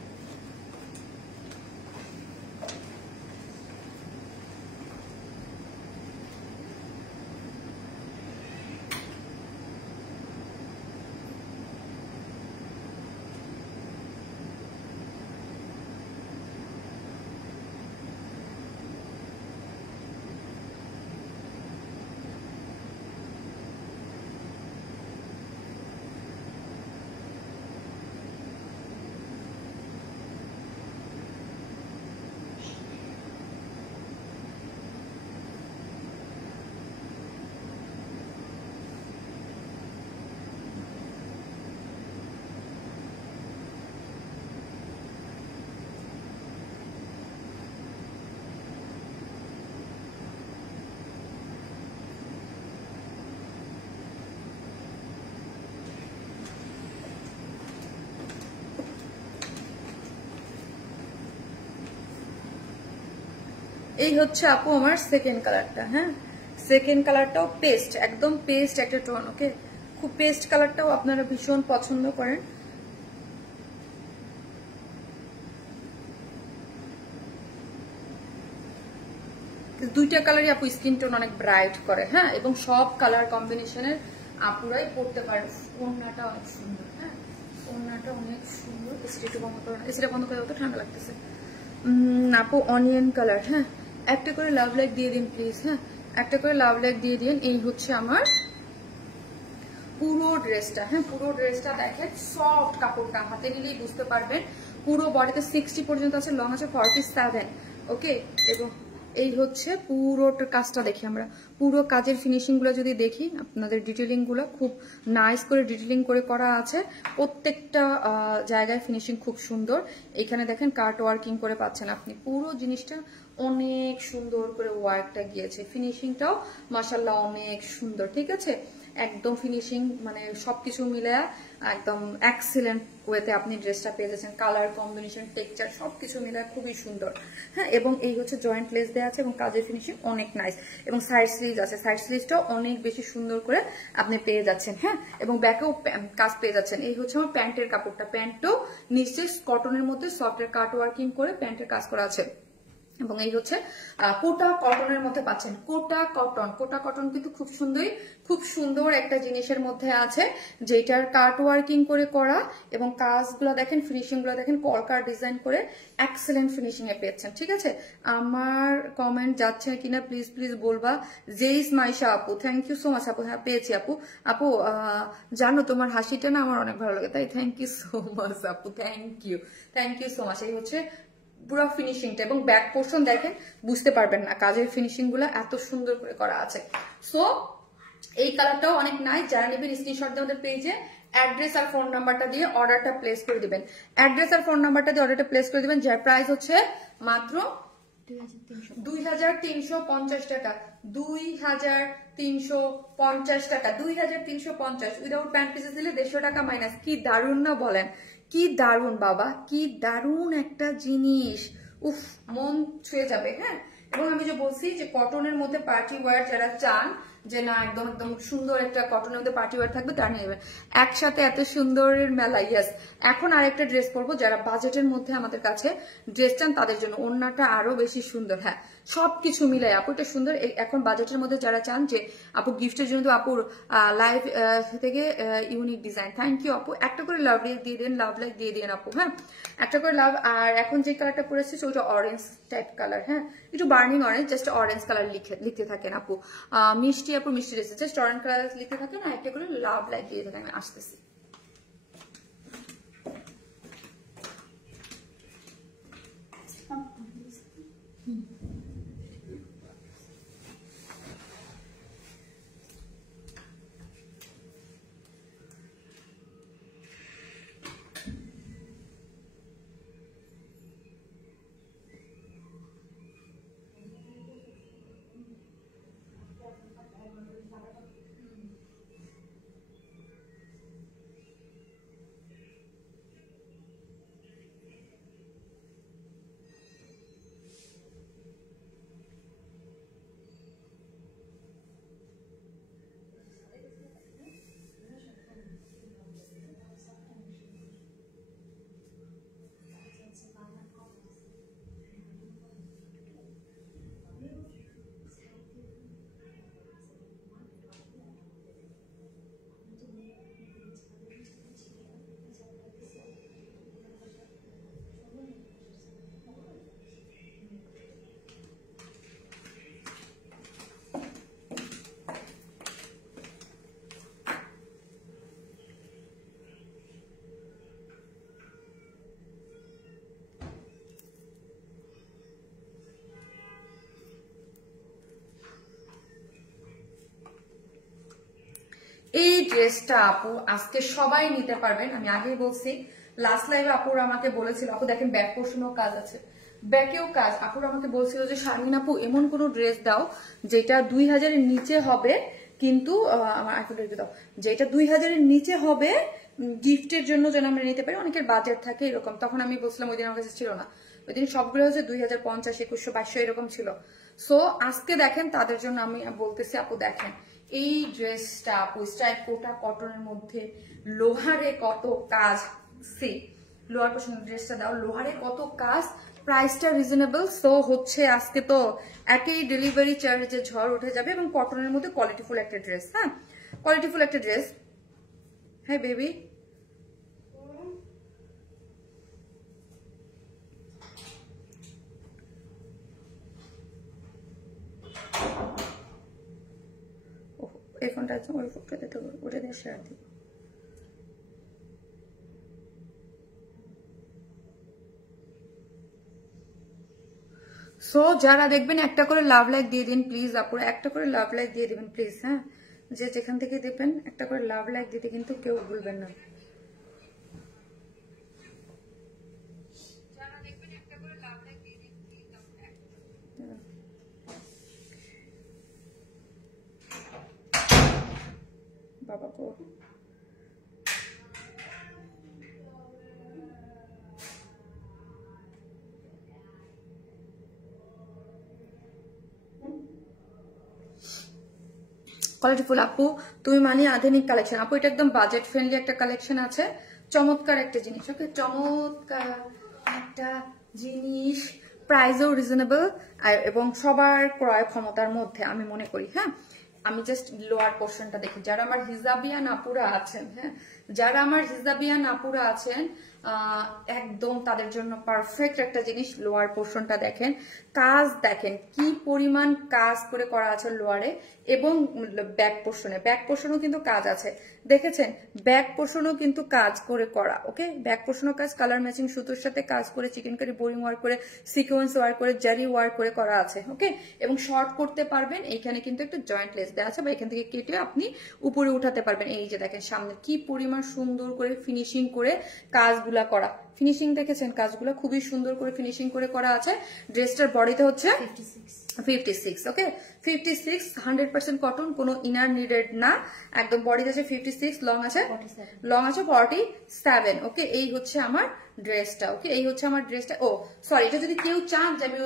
এই হচ্ছে আপু আমার সেকেন্ড কালারটা। হ্যাঁ, সেকেন্ড কালারটাও পেস্ট, একদম পেস্ট একটা টোন। ওকে, খুব পেস্ট কালারটাও আপনারা ভীষণ পছন্দ করেন। দুইটা কালারই আপু স্কিন টোন অনেক ব্রাইট করে। হ্যাঁ, এবং সব কালার কম্বিনেশনের আপুরাই পড়তে পারে। ওড়নাটা অনেক সুন্দর। হ্যাঁ, ওড়নাটা অনেক সুন্দর। এসিটা বন্ধ করে, এসিটা বন্ধ করে, ঠান্ডা লাগতেছে। আপু অনিয়ন কালার। হ্যাঁ, একটা করে লাভ লাইক দিয়ে দিন প্লিজ। হ্যাঁ, একটা করে লাভ লাইক দিয়ে দিন। এই হচ্ছে আমার পুরো ড্রেসটা। হ্যাঁ, পুরো ড্রেসটা দেখেন, সফট কাপড়টা, হাতে নিলেই বুঝতে পারবেন। পুরো বডিতে 60 পর্যন্ত আছে, লং আছে 47। ওকে, এবং এই হচ্ছে পুরো কাজটা দেখি আমরা। পুরো কাজের ফিনিশিং গুলো যদি দেখি, আপনাদের ডিটেলিং গুলো খুব নাইস করে ডিটেলিং করে করা আছে। প্রত্যেকটা জায়গায় ফিনিশিং খুব সুন্দর। এখানে দেখেন কাট ওয়ার্কিং করে পাচ্ছেন আপনি। পুরো জিনিসটা অনেক সুন্দর করে ওয়ার্কটা গিয়েছে। ফিনিশিংটাও মাশাআল্লাহ অনেক সুন্দর। ঠিক আছে, একদম ফিনিশিং মানে সবকিছু মিলে একদম এক্সিলেন্ট ওয়েতে আপনি ড্রেসটা পেয়ে যাচ্ছেন। কালার কম্বিনেশন, টেক্সচার সবকিছু মিলে খুবই সুন্দর। হ্যাঁ, এবং এই হচ্ছে জয়েন্ট লেস দেওয়া আছে এবং কাজের ফিনিশিং অনেক নাইস। এবং সাইড স্লিভ আছে, সাইড স্লিভটাও অনেক বেশি সুন্দর করে আপনি পেয়ে যাচ্ছেন। হ্যাঁ, এবং ব্যাকেও কাজ পেয়ে যাচ্ছেন। এই হচ্ছে আমার প্যান্টের কাপড়টা। প্যান্টও নিচে কটনের মধ্যে সফটের কাট ওয়ার্কিং করে প্যান্টের কাজ করা আছে। এবং এই হচ্ছে কোটা কটনের মধ্যে পাচ্ছেন। কোটা কটন, কোটা কটন কিন্তু খুব সুন্দর একটা জিনিসের মধ্যে আছে, যেটার কাট ওয়ার্কিং করে করা এবং কাজগুলো দেখেন, ফিনিশিং গুলো দেখেন, কলকার ডিজাইন করে এক্সেলেন্ট ফিনিশিং এ পেয়েছেন। ঠিক আছে, আমার কমেন্ট যাচ্ছে কিনা প্লিজ প্লিজ বলবা। জেইস মাইশা আপু, থ্যাংক ইউ সো মাচ আপু। হ্যাঁ, পেয়েছি আপু। আপু জানো তোমার হাসিটা না আমার অনেক ভালো লাগে, তাই থ্যাংক ইউ সো মাচ আপু। Thank you so much. এই হচ্ছে পুরো ফিনিশিংটা এবং ব্যাক পোর্শন দেখেন, বুঝতে পারবেন না কাজের ফিনিশিং গুলো এত সুন্দর করে করা আছে। সো এই কালারটাও অনেক নাইস। যারা নেবেন স্ক্রিনশট দিয়ে আমাদের পেজে অ্যাড্রেস আর ফোন নাম্বারটা দিয়ে অর্ডারটা প্লেস করে দিবেন। অ্যাড্রেস আর ফোন নাম্বারটা দিয়ে অর্ডারটা প্লেস করে দিবেন, যার প্রাইস হচ্ছে মাত্র 2350 টাকা। 2350 টাকা, 2350 উইদাউট প্যান্ট পিসেস দিলে 150 টাকা মাইনাস। কি দারুণ না বলেন? কি দারুণ বাবা, কি দারুণ একটা জিনিস। উফ, মন ছুঁয়ে যাবে। হ্যাঁ, এবং আমি যে বলছি যে কটনের মধ্যে পার্টি ওয়্যার যারা চান যে না একদম একদম সুন্দর একটা কটনের মধ্যে পার্টি ওয়্যার থাকবে, তারা নিয়ে নেবেন। একসাথে এত সুন্দরের মেলা। ইয়াস, এখন আরেকটা ড্রেস পরবো। যারা বাজেটের মধ্যে আমাদের কাছে ড্রেস চান তাদের জন্য ওড়নাটা আরো বেশি সুন্দর। হ্যাঁ, সবকিছু মিলাই আপু এটা সুন্দর। এখন বাজেটের মধ্যে যারা চান যে আপু গিফটের জন্য, আপুর লাইভ থেকে ইউনিক ডিজাইন। থ্যাংক ইউ আপু। একটা করে লাভ লাইক দিয়ে দিন, লাভ লাইক দিয়ে দিন আপু। হ্যাঁ, একটা করে লাভ। আর এখন যে কালারটা পরেছি ওইটা অরেঞ্জ টাইপ কালার। হ্যাঁ, একটু burning orange, just orange colour লিখতে থাকেন আপু। মিষ্টি আপু, মিষ্টি ড্রেস জাস্ট অরেঞ্জ কালার লিখতে থাকেন আর একটা করে লাভ লাইক দিয়ে থাকেন। আমি আসতেছি। এই ড্রেসটা আপু আজকে সবাই নিতে পারবেন। আমি আগেই বলছি, লাস্ট লাইভে আপুর আমাকে বলেছিল, আপু দেখেন ব্যাক পোর্শনেও কাজ আছে, ব্যাকেও কাজ। আপুর আমাকে বলছিল যে শারমিন আপু এমন কোন ড্রেস দাও যেটা 2000-এর নিচে হবে, কিন্তু আমার আইফোনটা দাও, যেটা 2000-এর নিচে হবে গিফটের জন্য যেন আমরা নিতে পারি, অনেকের বাজেট থাকে এরকম। তখন আমি বলছিলাম ওই দিন আমার কাছে ছিল না, ওই দিন সবগুলো হচ্ছে 2050, 2100, 2200 এরকম ছিল। সো আজকে দেখেন তাদের জন্য আমি বলতেছি আপু দেখেন এই ড্রেসটা আপু স্ট্রাইপ কোটা কটনের মধ্যে লোহারে কত কাজ, সি লোয়ার পোর্শন ড্রেসটা দাও, লোহারে কত কাজ, প্রাইসটা রিজনেবল। সো হচ্ছে আজকে তো একই ডেলিভারি চার্জে ঝড় উঠে যাবে, এবং কটনের মধ্যে কোয়ালিটিফুল একটা ড্রেস। হ্যাঁ কোয়ালিটিফুল একটা ড্রেস। হ্যাঁ বেবি এই ফোনটা একদম ওই ফোনটা দিতে ওটা দিয়ে শেয়ার দিব। সো যারা দেখবেন একটা করে লাভ লাইক দিয়ে দিন প্লিজ আপুরা, একটা করে লাভ লাইক দিয়ে দিবেন প্লিজ। হ্যাঁ যে যেখান থেকে দেখবেন একটা করে লাভ লাইক দিতে কিন্তু কেউ ভুলবেন না। বাবা গো কোয়ালিটিফুল আপু, তুমি মানে আধুনিক কালেকশন আপু, এটা একদম বাজেট ফ্রেন্ডলি একটা কালেকশন আছে, চমৎকার একটা জিনিস। ওকে চমৎকার একটা জিনিস, প্রাইসও রিজনেবল এবং সবার ক্রয় ক্ষমতার মধ্যে আমি মনে করি। হ্যাঁ আমি জাস্ট লোয়ার পোর্শনটা দেখি, যারা আমার হিজাবিয়ান আপুরা আছেন, হ্যাঁ যারা আমার হিজাবিয়ান আপুরা আছেন একদম তাদের জন্য পারফেক্ট একটা জিনিস। লোয়ার পোর্শনটা দেখেন, কাজ দেখেন কি পরিমাণ কাজ করে করা আছে লোয়ারে, এবং ব্যাক পোর্শনে, ব্যাক পোর্শনও কিন্তু কাজ আছে, দেখেছেন ব্যাক পোর্শনও কিন্তু কাজ করে করা। ওকে ব্যাক পোর্শনও কাজ, কালার ম্যাচিং সুতোর সাথে কাজ করে, চিকেন কারি বোরিং ওয়ার্ক করে, সিকোয়েন্স ওয়ার্ক করে, জারি ওয়ার্ক করে করা আছে। ওকে এবং শর্ট করতে পারবেন, এইখানে কিন্তু একটা জয়েন্ট লেস দেওয়া আছে, বা এখান থেকে কেটে আপনি উপরে উঠাতে পারবেন। এই যে দেখেন সামনে কি পরিমাণ সুন্দর করে ফিনিশিং করে কাজগুলা করা, ফিনিশিং দেখেছেন কাজগুলো খুবই সুন্দর করে ফিনিশিং করে করা আছে। ড্রেসটার বডিতে হচ্ছে 56। ওকে 56 100% কটন, কোনো ইনার নিডেড না, একদম বডিতে আছে 56, লং আছে 47। ওকে এই হচ্ছে আমার ড্রেসটা। ওকে এই হচ্ছে আমার ড্রেসটা। ও সরি, এটা যদি কেউ চান যে আমি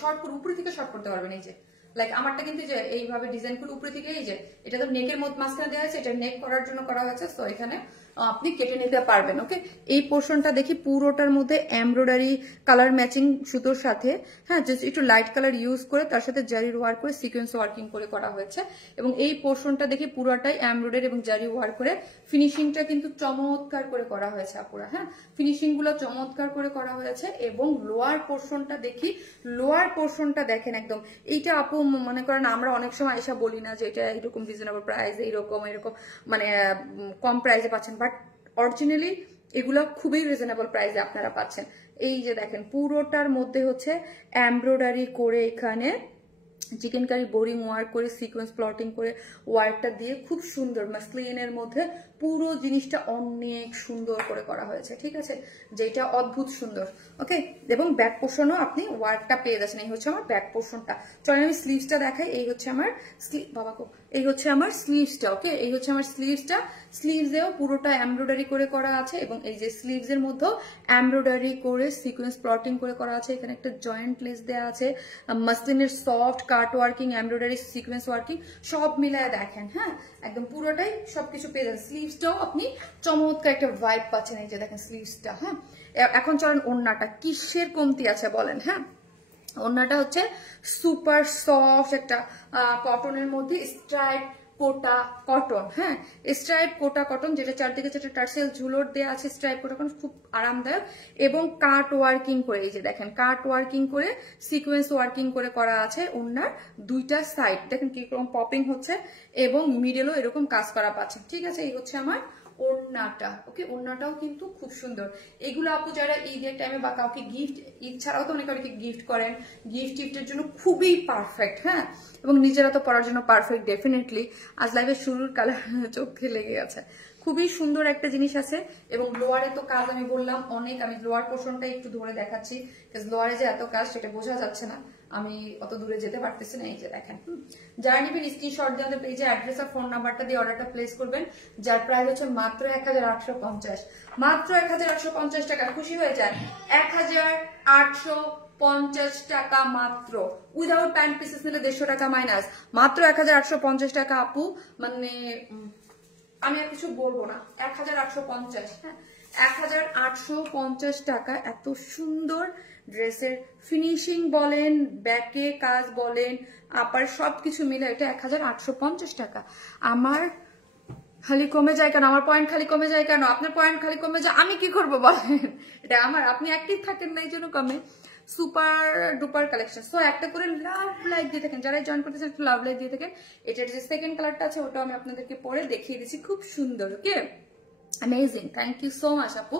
শর্ট করে উপরে থেকে শর্ট করতে পারবেন, এই যে লাইক আমারটা কিন্তু যে এইভাবে ডিজাইন করে উপরে থেকে, এই যে এটা তো নেকের মধ্যে মাঝখানে দেওয়া আছে, এটা নেক করার জন্য করা হয়েছে, তো এখানে আপনি কেটে নিতে পারবেন। ওকে এই পোর্শনটা দেখি পুরোটার মধ্যে এমব্রয়ডারি কালার ম্যাচিং সুতোর সাথে, হ্যাঁ জাস্ট একটু লাইট কালার ইউজ করে তার সাথে জারির ওয়ার্ক করে সিকোয়েন্স ওয়ার্কিং করে করা হয়েছে, এবং এই পোর্শনটা দেখি পুরোটাই এমব্রয়ডারি এবং জারি ওয়ার্ক করে, ফিনিশিংটা কিন্তু চমৎকার করে করা হয়েছে আপুরা। হ্যাঁ ফিনিশিং গুলো চমৎকার করে করা হয়েছে। এবং লোয়ার পোর্শনটা দেখি, লোয়ার পোর্শনটা দেখেন একদম, এইটা আপু মনে করেন আমরা অনেক সময় এসে বলি না যে এটা এরকম রিজনেবল প্রাইস, এইরকম এরকম মানে কম প্রাইসে পাচ্ছেন, বাট অরিজিনালি এগুলো খুবই রিজনেবল প্রাইসে আপনারা পাচ্ছেন। এই যে দেখেন পুরোটার মধ্যে হচ্ছে এমব্রয়ডারি করে, এখানে চিকেন কারি বোরিং ওয়ার্ক করে, সিকোয়েন্স প্লটিং করে ওয়ার্কটা দিয়ে খুব সুন্দর মাসলিনের মধ্যে পুরো জিনিসটা অনেক সুন্দর করে করা হয়েছে। ঠিক আছে যেটা অদ্ভুত সুন্দর। ওকে এবং ব্যাক পোর্শনও আপনি ওয়ার্কটা পেয়ে যাচ্ছেন। এই হচ্ছে আমার ব্যাক পোর্শনটা। চলেন আমি স্লিভসটা দেখাই। এই হচ্ছে আমার বাবাকো, এই হচ্ছে আমার স্লিভসটা। ওকে এই হচ্ছে আমার স্লিভসটা, স্লিভসেও পুরোটা এমব্রয়ডারি করে করা আছে, এবং এই যে স্লিভসের মধ্যেও এমব্রয়ডারি করে সিকোয়েন্স প্লটিং করে করা আছে। এখানে একটা জয়েন্ট লেস দেওয়া আছে, মাসলিনের সফট কাট ওয়ার্কিং, এমব্রয়ডারি, সিকোয়েন্স ওয়ার্কিং সব মিলায় দেখেন। হ্যাঁ একদম পুরোটাই সবকিছু পেয়ে যাবেন। স্লিভসটাও আপনি চমৎকার একটা ভাইব পাচ্ছেন। এই যে দেখেন স্লিভসটা। হ্যাঁ এখন চলেন ওড়নাটা, কিসের কমতি আছে বলেন। হ্যাঁ ওড়নাটা হচ্ছে সুপার সফট একটা কটনের মধ্যে স্ট্রাইপ কোটা কটন। হ্যাঁ স্ট্রাইপ কোটা কটন, যেটা চারদিকে যেটা টার্সেল ঝুলোর দেওয়া আছে, স্ট্রাইপ কোটা কটন খুব আরামদায়ক, এবং কাট ওয়ার্কিং করে, এই যে দেখেন কাট ওয়ার্কিং করে সিকোয়েন্স ওয়ার্কিং করে করা আছে। ওড়নার দুইটা সাইড দেখেন কিরকম পপিং হচ্ছে, এবং মিডলও এরকম কাজ করা পাচ্ছে। ঠিক আছে এই হচ্ছে আমার ওড়নাটা। ওকে ওড়নাটাও কিন্তু খুব সুন্দর। এগুলো আপু যারা ঈদের টাইমে বা কাউকে গিফট, ঈদ ছাড়াও তো অনেকে গিফট করেন, গিফটের জন্য খুবই পারফেক্ট। হ্যাঁ এবং নিজেরা তো পরার জন্য পারফেক্ট ডেফিনেটলি। আজ লাইভের শুরুর কালার চোখে লেগে আছে, খুবই সুন্দর একটা জিনিস আছে। এবং লোয়ারে তো কাজ আমি বললাম অনেক, আমি লোয়ার পোর্শনটা একটু ধরে দেখাচ্ছি, লোয়ারে যে এত কাজ সেটা বোঝা যাচ্ছে না, আমি অত দূরে যেতে পারতেছি না। এই যে দেখেন, যারা নিবেন স্ক্রিনশট দিয়ে আমাদের পেজে অ্যাড্রেস আর ফোন নাম্বারটা দিয়ে অর্ডারটা প্লেস করবেন, যার প্রাইস হচ্ছে মাত্র 1850, মাত্র 1850 টাকা। খুশি হয়ে যায়, 1850 টাকা মাত্র, উইদাউট প্যান্ট পিসেস নিলে 150 টাকা মাইনাস, মাত্র 1850 টাকা আপু। মানে আমি আর কিছু বলবো না, 1850, হ্যাঁ 1850 টাকা। এত সুন্দর ড্রেসের ফিনিশিং বলেন, ব্যাকে কাজ বলেন, আপার সবকিছু মিলে এটা 1850 টাকা। আমার খালি কমে যায় কেন? আমার পয়েন্ট খালি কমে যায় কেন? আপনার পয়েন্ট খালি কমে যায়, আমি কি করবো বলেন? এটা আমার, আপনি অ্যাক্টিভ থাকেন না এই জন্য কমে। Super duper collection. সো একটা করে লাভ লাইক দিয়ে থাকেন, যারা জয়েন করতেছেন একটু লাভ লাইক দিয়ে থাকেন। এটার যে সেকেন্ড কালারটা আছে ওটাও আমি আপনাদেরকে পরে দেখিয়ে দিচ্ছি, খুব সুন্দর। Okay, amazing, thank you so much আপু,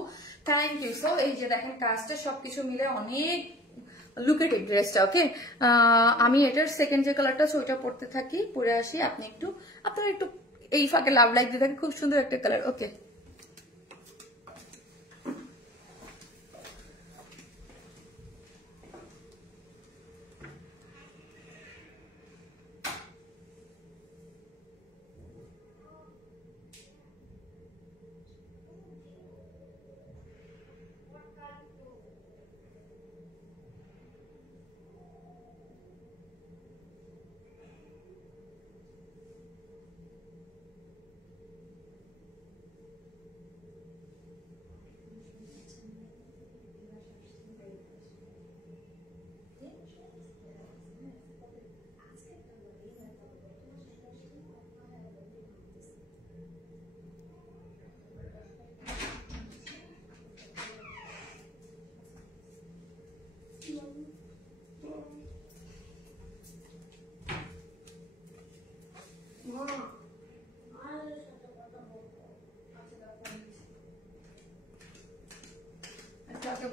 থ্যাংক ইউ। সো এই যে দেখেন কাজটা সবকিছু মিলে অনেক লুকেটিভ ড্রেসটা। ওকে, আমি এটার সেকেন্ড যে কালারটা আছে ওইটা পরতে থাকি, পরে আসি। আপনি একটু, আপনারা একটু এই ফাঁকে লাভ লাইক দিয়ে থাকেন, খুব সুন্দর একটা কালার। ওকে,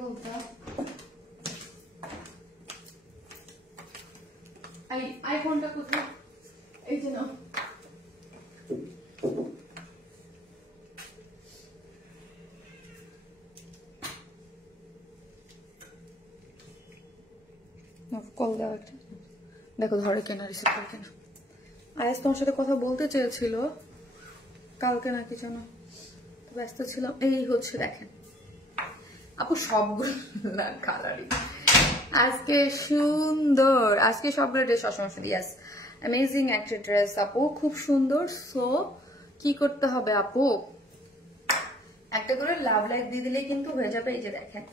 বলতে আইফোনটা কোথায়? এই যে না, কল দেওয়া একটা, দেখো ধরে কেনা, রিসিভ করে কেনা। আয়াস তোমার সাথে কথা বলতে চেয়েছিল কালকে নাকি যেন, ব্যস্ত ছিলাম। এই হচ্ছে দেখেন আপু সবগুলো কালারই আজকে সুন্দর, আজকে সবগুলো ড্রেস অসমস্যা। ইয়াস, অ্যামেজিং একটা ড্রেস আপু, খুব সুন্দর। সো কি করতে হবে আপু, একটা করে লাভ লাইক দিয়ে দিলেই কিন্তু হয়ে যাবে। এই যে দেখেন,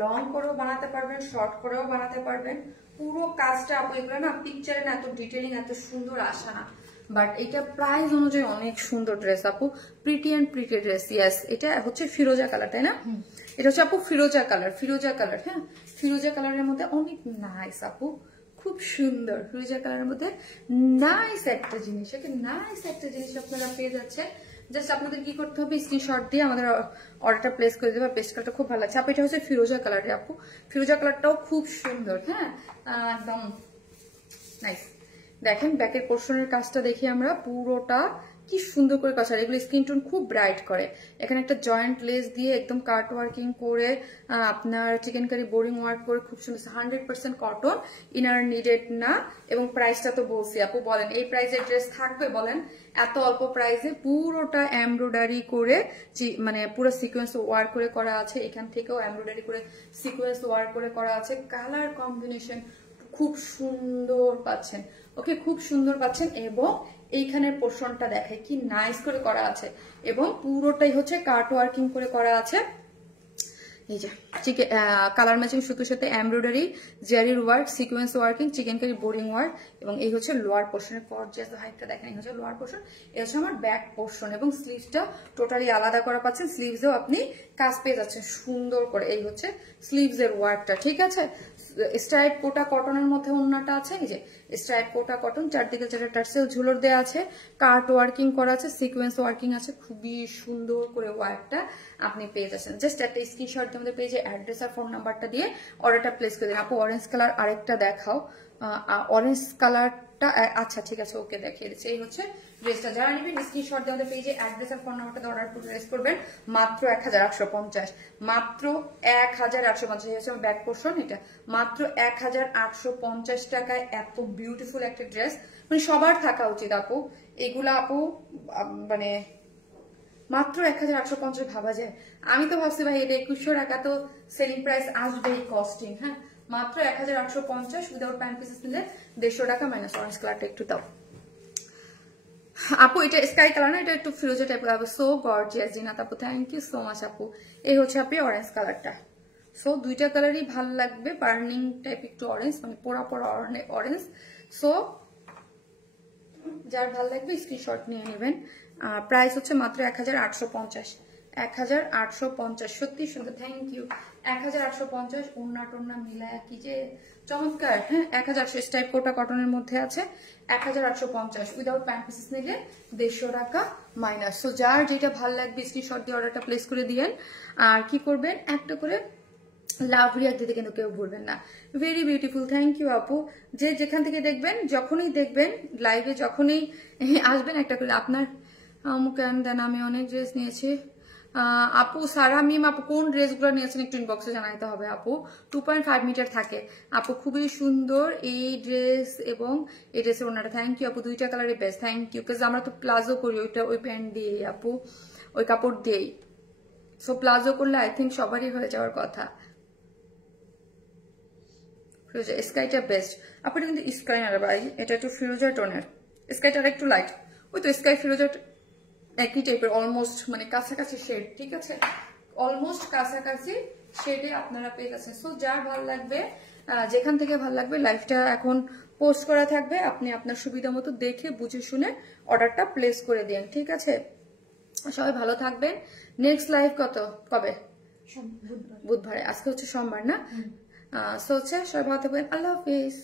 লং করেও বানাতে পারবেন, শর্ট করেও বানাতে পারবেন। পুরো কাজটা আপু, এগুলো না পিকচারে না এত ডিটেলিং এত সুন্দর আসে না, বাট এটা প্রাইস অনুযায়ী অনেক সুন্দর ড্রেস আপু, প্রিটি অ্যান্ড প্রিটি ড্রেস। ইয়াস, এটা হচ্ছে ফিরোজা কালার, তাই না? এটা হচ্ছে আপু ফিরোজা কালার, ফিরোজা কালার, হ্যাঁ ফিরোজা কালারের মধ্যে অনেক নাইস আপু, খুব সুন্দর ফিরোজা কালারের মধ্যে নাইস একটা জিনিস। ওকে, নাইস একটা জিনিস আপনারা পেয়ে যাচ্ছেন। জাস্ট আপনাদের কি করতে হবে, স্ক্রিনশট দিয়ে আমাদের অর্ডারটা প্লেস করে দেবে। পেস্ট কালারটা খুব ভালো লাগছে আপু, এটা হচ্ছে ফিরোজা কালারের আপু, ফিরোজা কালারটাও খুব সুন্দর, হ্যাঁ একদম নাইস। দেখেন ব্যাকের পোর্শনের কাজটা দেখি আমরা, পুরোটা কি সুন্দর করে কাজ, এগুলো স্কিন টোন খুব ব্রাইট করে। এখানে একটা জয়েন্ট লেস দিয়ে একদম কাট ওয়ার্কিং করে আপনার চিকেন কারি বোরিং ওয়ার্ক করে খুব সুন্দর, 100% কটন, ইনার নিডেড না। এবং প্রাইসটা তো বলছি আপু, বলেন এই প্রাইসের ড্রেস থাকবে বলেন? এত অল্প প্রাইসে পুরোটা এমব্রয়ডারি করে, মানে পুরো সিকোয়েন্স ওয়ার্ক করে করা আছে। এখান থেকেও এমব্রয়ডারি করে সিকোয়েন্স ওয়ার্ক করে করা আছে। কালার কম্বিনেশন খুব সুন্দর পাচ্ছেন। ওকে, খুব সুন্দর পাচ্ছেন। এবং এইখানের পোর্শনটা দেখায় কি নাইস করে করা আছে, এবং পুরোটাই হচ্ছে কাট ওয়ার্কিং করে করা আছে। এই যে কালার ম্যাচিং সুতোর সাথে এমব্রয়ডারি, জারির work, sequence working, chikankari boring work. এবং এই হচ্ছে লোয়ার পোর্শনের গর্জিয়াস হাইটটা দেখেন, এই হচ্ছে লোয়ার পোর্শন, এই হচ্ছে আমার ব্যাক পোর্শন। এবং স্লিভসটা টোটালি আলাদা করা পাচ্ছেন, স্লিভসেও আপনি কাজ পেয়ে যাচ্ছেন সুন্দর করে। এই হচ্ছে স্লিভসের ওয়ার্কটা, ঠিক আছে। স্ট্রাইপ কোটা কটনের মধ্যে ওন্নাটা আছে, এই যে স্ট্রাইপ কোটা কটন, চারদিকে চারটা টার্সেল ঝুলোর দেওয়া আছে, কাট ওয়ার্কিং করা আছে, সিকোয়েন্স ওয়ার্কিং আছে, খুবই সুন্দর করে ওয়ার্কটা আপনি পেয়ে যাচ্ছেন। জাস্ট একটা স্ক্রিনশট দিয়ে আমাদের পেজে অ্যাড্রেস আর ফোন নাম্বারটা দিয়ে অর্ডারটা প্লেস করে দিন। আপু অরেঞ্জ কালার আরেকটা দেখাও, অরেঞ্জ কালারটা, আচ্ছা ঠিক আছে ওকে দেখিয়ে দিচ্ছি। এই হচ্ছে ড্রেসটা। যারা নেবেন স্ক্রিনশট দিয়ে আমাদের পেজে অ্যাড্রেস আর ফোন নাম্বারটা অর্ডার করে ড্রেস করবেন মাত্র 1850, মাত্র 1850 হচ্ছে ব্যাক পোর্শন, এটা মাত্র 1850 টাকায় এত বিউটিফুল একটা ড্রেস, মানে সবার থাকা উচিত আপু এগুলা আপু, মানে মাত্র 1850 ভাবা যায়। আমি তো ভাবছি ভাই এটা 2100 টাকা তো সেলিং প্রাইস আসবেই, কস্টিং। হ্যাঁ, মাত্র 1850 উইদাউট প্যান্ট পিসেস নিলে 150 টাকা মাইনাস। অরেঞ্জ কালারটা একটু দাও আপু, এটা স্কাই কালার না, এটা একটু ফিরোজা টাইপ। সো গর্জিয়াস জিনাত আপু, থ্যাংক ইউ সো মাচ আপু। এই হচ্ছে আপনি অরেঞ্জ কালারটা। সো দুইটা কালারই ভালো লাগবে, বার্নিং টাইপ একটু অরেঞ্জ, মানে পোড়া পোড়া অরেঞ্জ। সো যার ভালো লাগবে স্ক্রিনশট নিয়ে নেবেন। প্রাইস হচ্ছে মাত্র 1850, 1850। সত্যি সুন্দর, থ্যাংক ইউ। 1850 ওড়না টোড়না মিলায় কি যে চমৎকার। হ্যাঁ, 1800 টাইপ কোটা কটনের মধ্যে আছে, 1850 উইদাউট প্যান্ট পিসেস নিলে 150 টাকা মাইনাস। সো যার যেটা ভালো লাগবে স্ক্রিনশট দিয়ে অর্ডারটা প্লেস করে দিয়েন। আর কি করবেন, একটা করে লাভ রিয়াক্ট দিতে কিন্তু কেউ ভুলবেন না। ভেরি বিউটিফুল, থ্যাংক ইউ আপু। যে যেখান থেকে দেখবেন, যখনই দেখবেন লাইভে, যখনই আসবেন একটা করে আপনার কেন দেন। আমি অনেক ড্রেস নিয়েছি আপু। সারা মিম আপু কোন ড্রেসগুলো নিয়েছেন একটু ইনবক্সে জানাইতে হবে আপু। 2.5 মিটার থাকে আপু, খুবই সুন্দর এই ড্রেস এবং এই ড্রেসের ওনাটা। থ্যাংক ইউ আপু, দুইটা কালারের বেস্ট, থ্যাংক ইউ। বিকজ আমরা তো প্লাজো করি ওইটা, ওই প্যান্ট দিয়ে আপু, ওই কাপড় দিয়েই। সো প্লাজো করলে আই থিঙ্ক সবারই হয়ে যাওয়ার কথা। ফিরোজা স্কাইটা বেস্ট আপনার, কিন্তু স্কাই না ভাই, এটা একটু ফিরোজা টোনের, স্কাইটা একটু লাইট। ওই তো স্কাই ফিরোজা একই টাইপের অলমোস্ট, মানে কাছাকাছি শেড, ঠিক আছে, অলমোস্ট কাছাকাছি শেডে আপনারা পেয়ে যাচ্ছেন। সো যার ভালো লাগবে, যেখান থেকে ভালো লাগবে, লাইভটা এখন পোস্ট করা থাকবে, আপনি আপনার সুবিধা মতো দেখে বুঝে শুনে অর্ডারটা প্লেস করে দিন, ঠিক আছে। সবাই ভালো থাকবেন। নেক্সট লাইভ কবে? বুধবারে। আজকে হচ্ছে সোমবার না? সো হচ্ছে সবাই ভালো থাকবেন। আল্লাহ হাফিজ।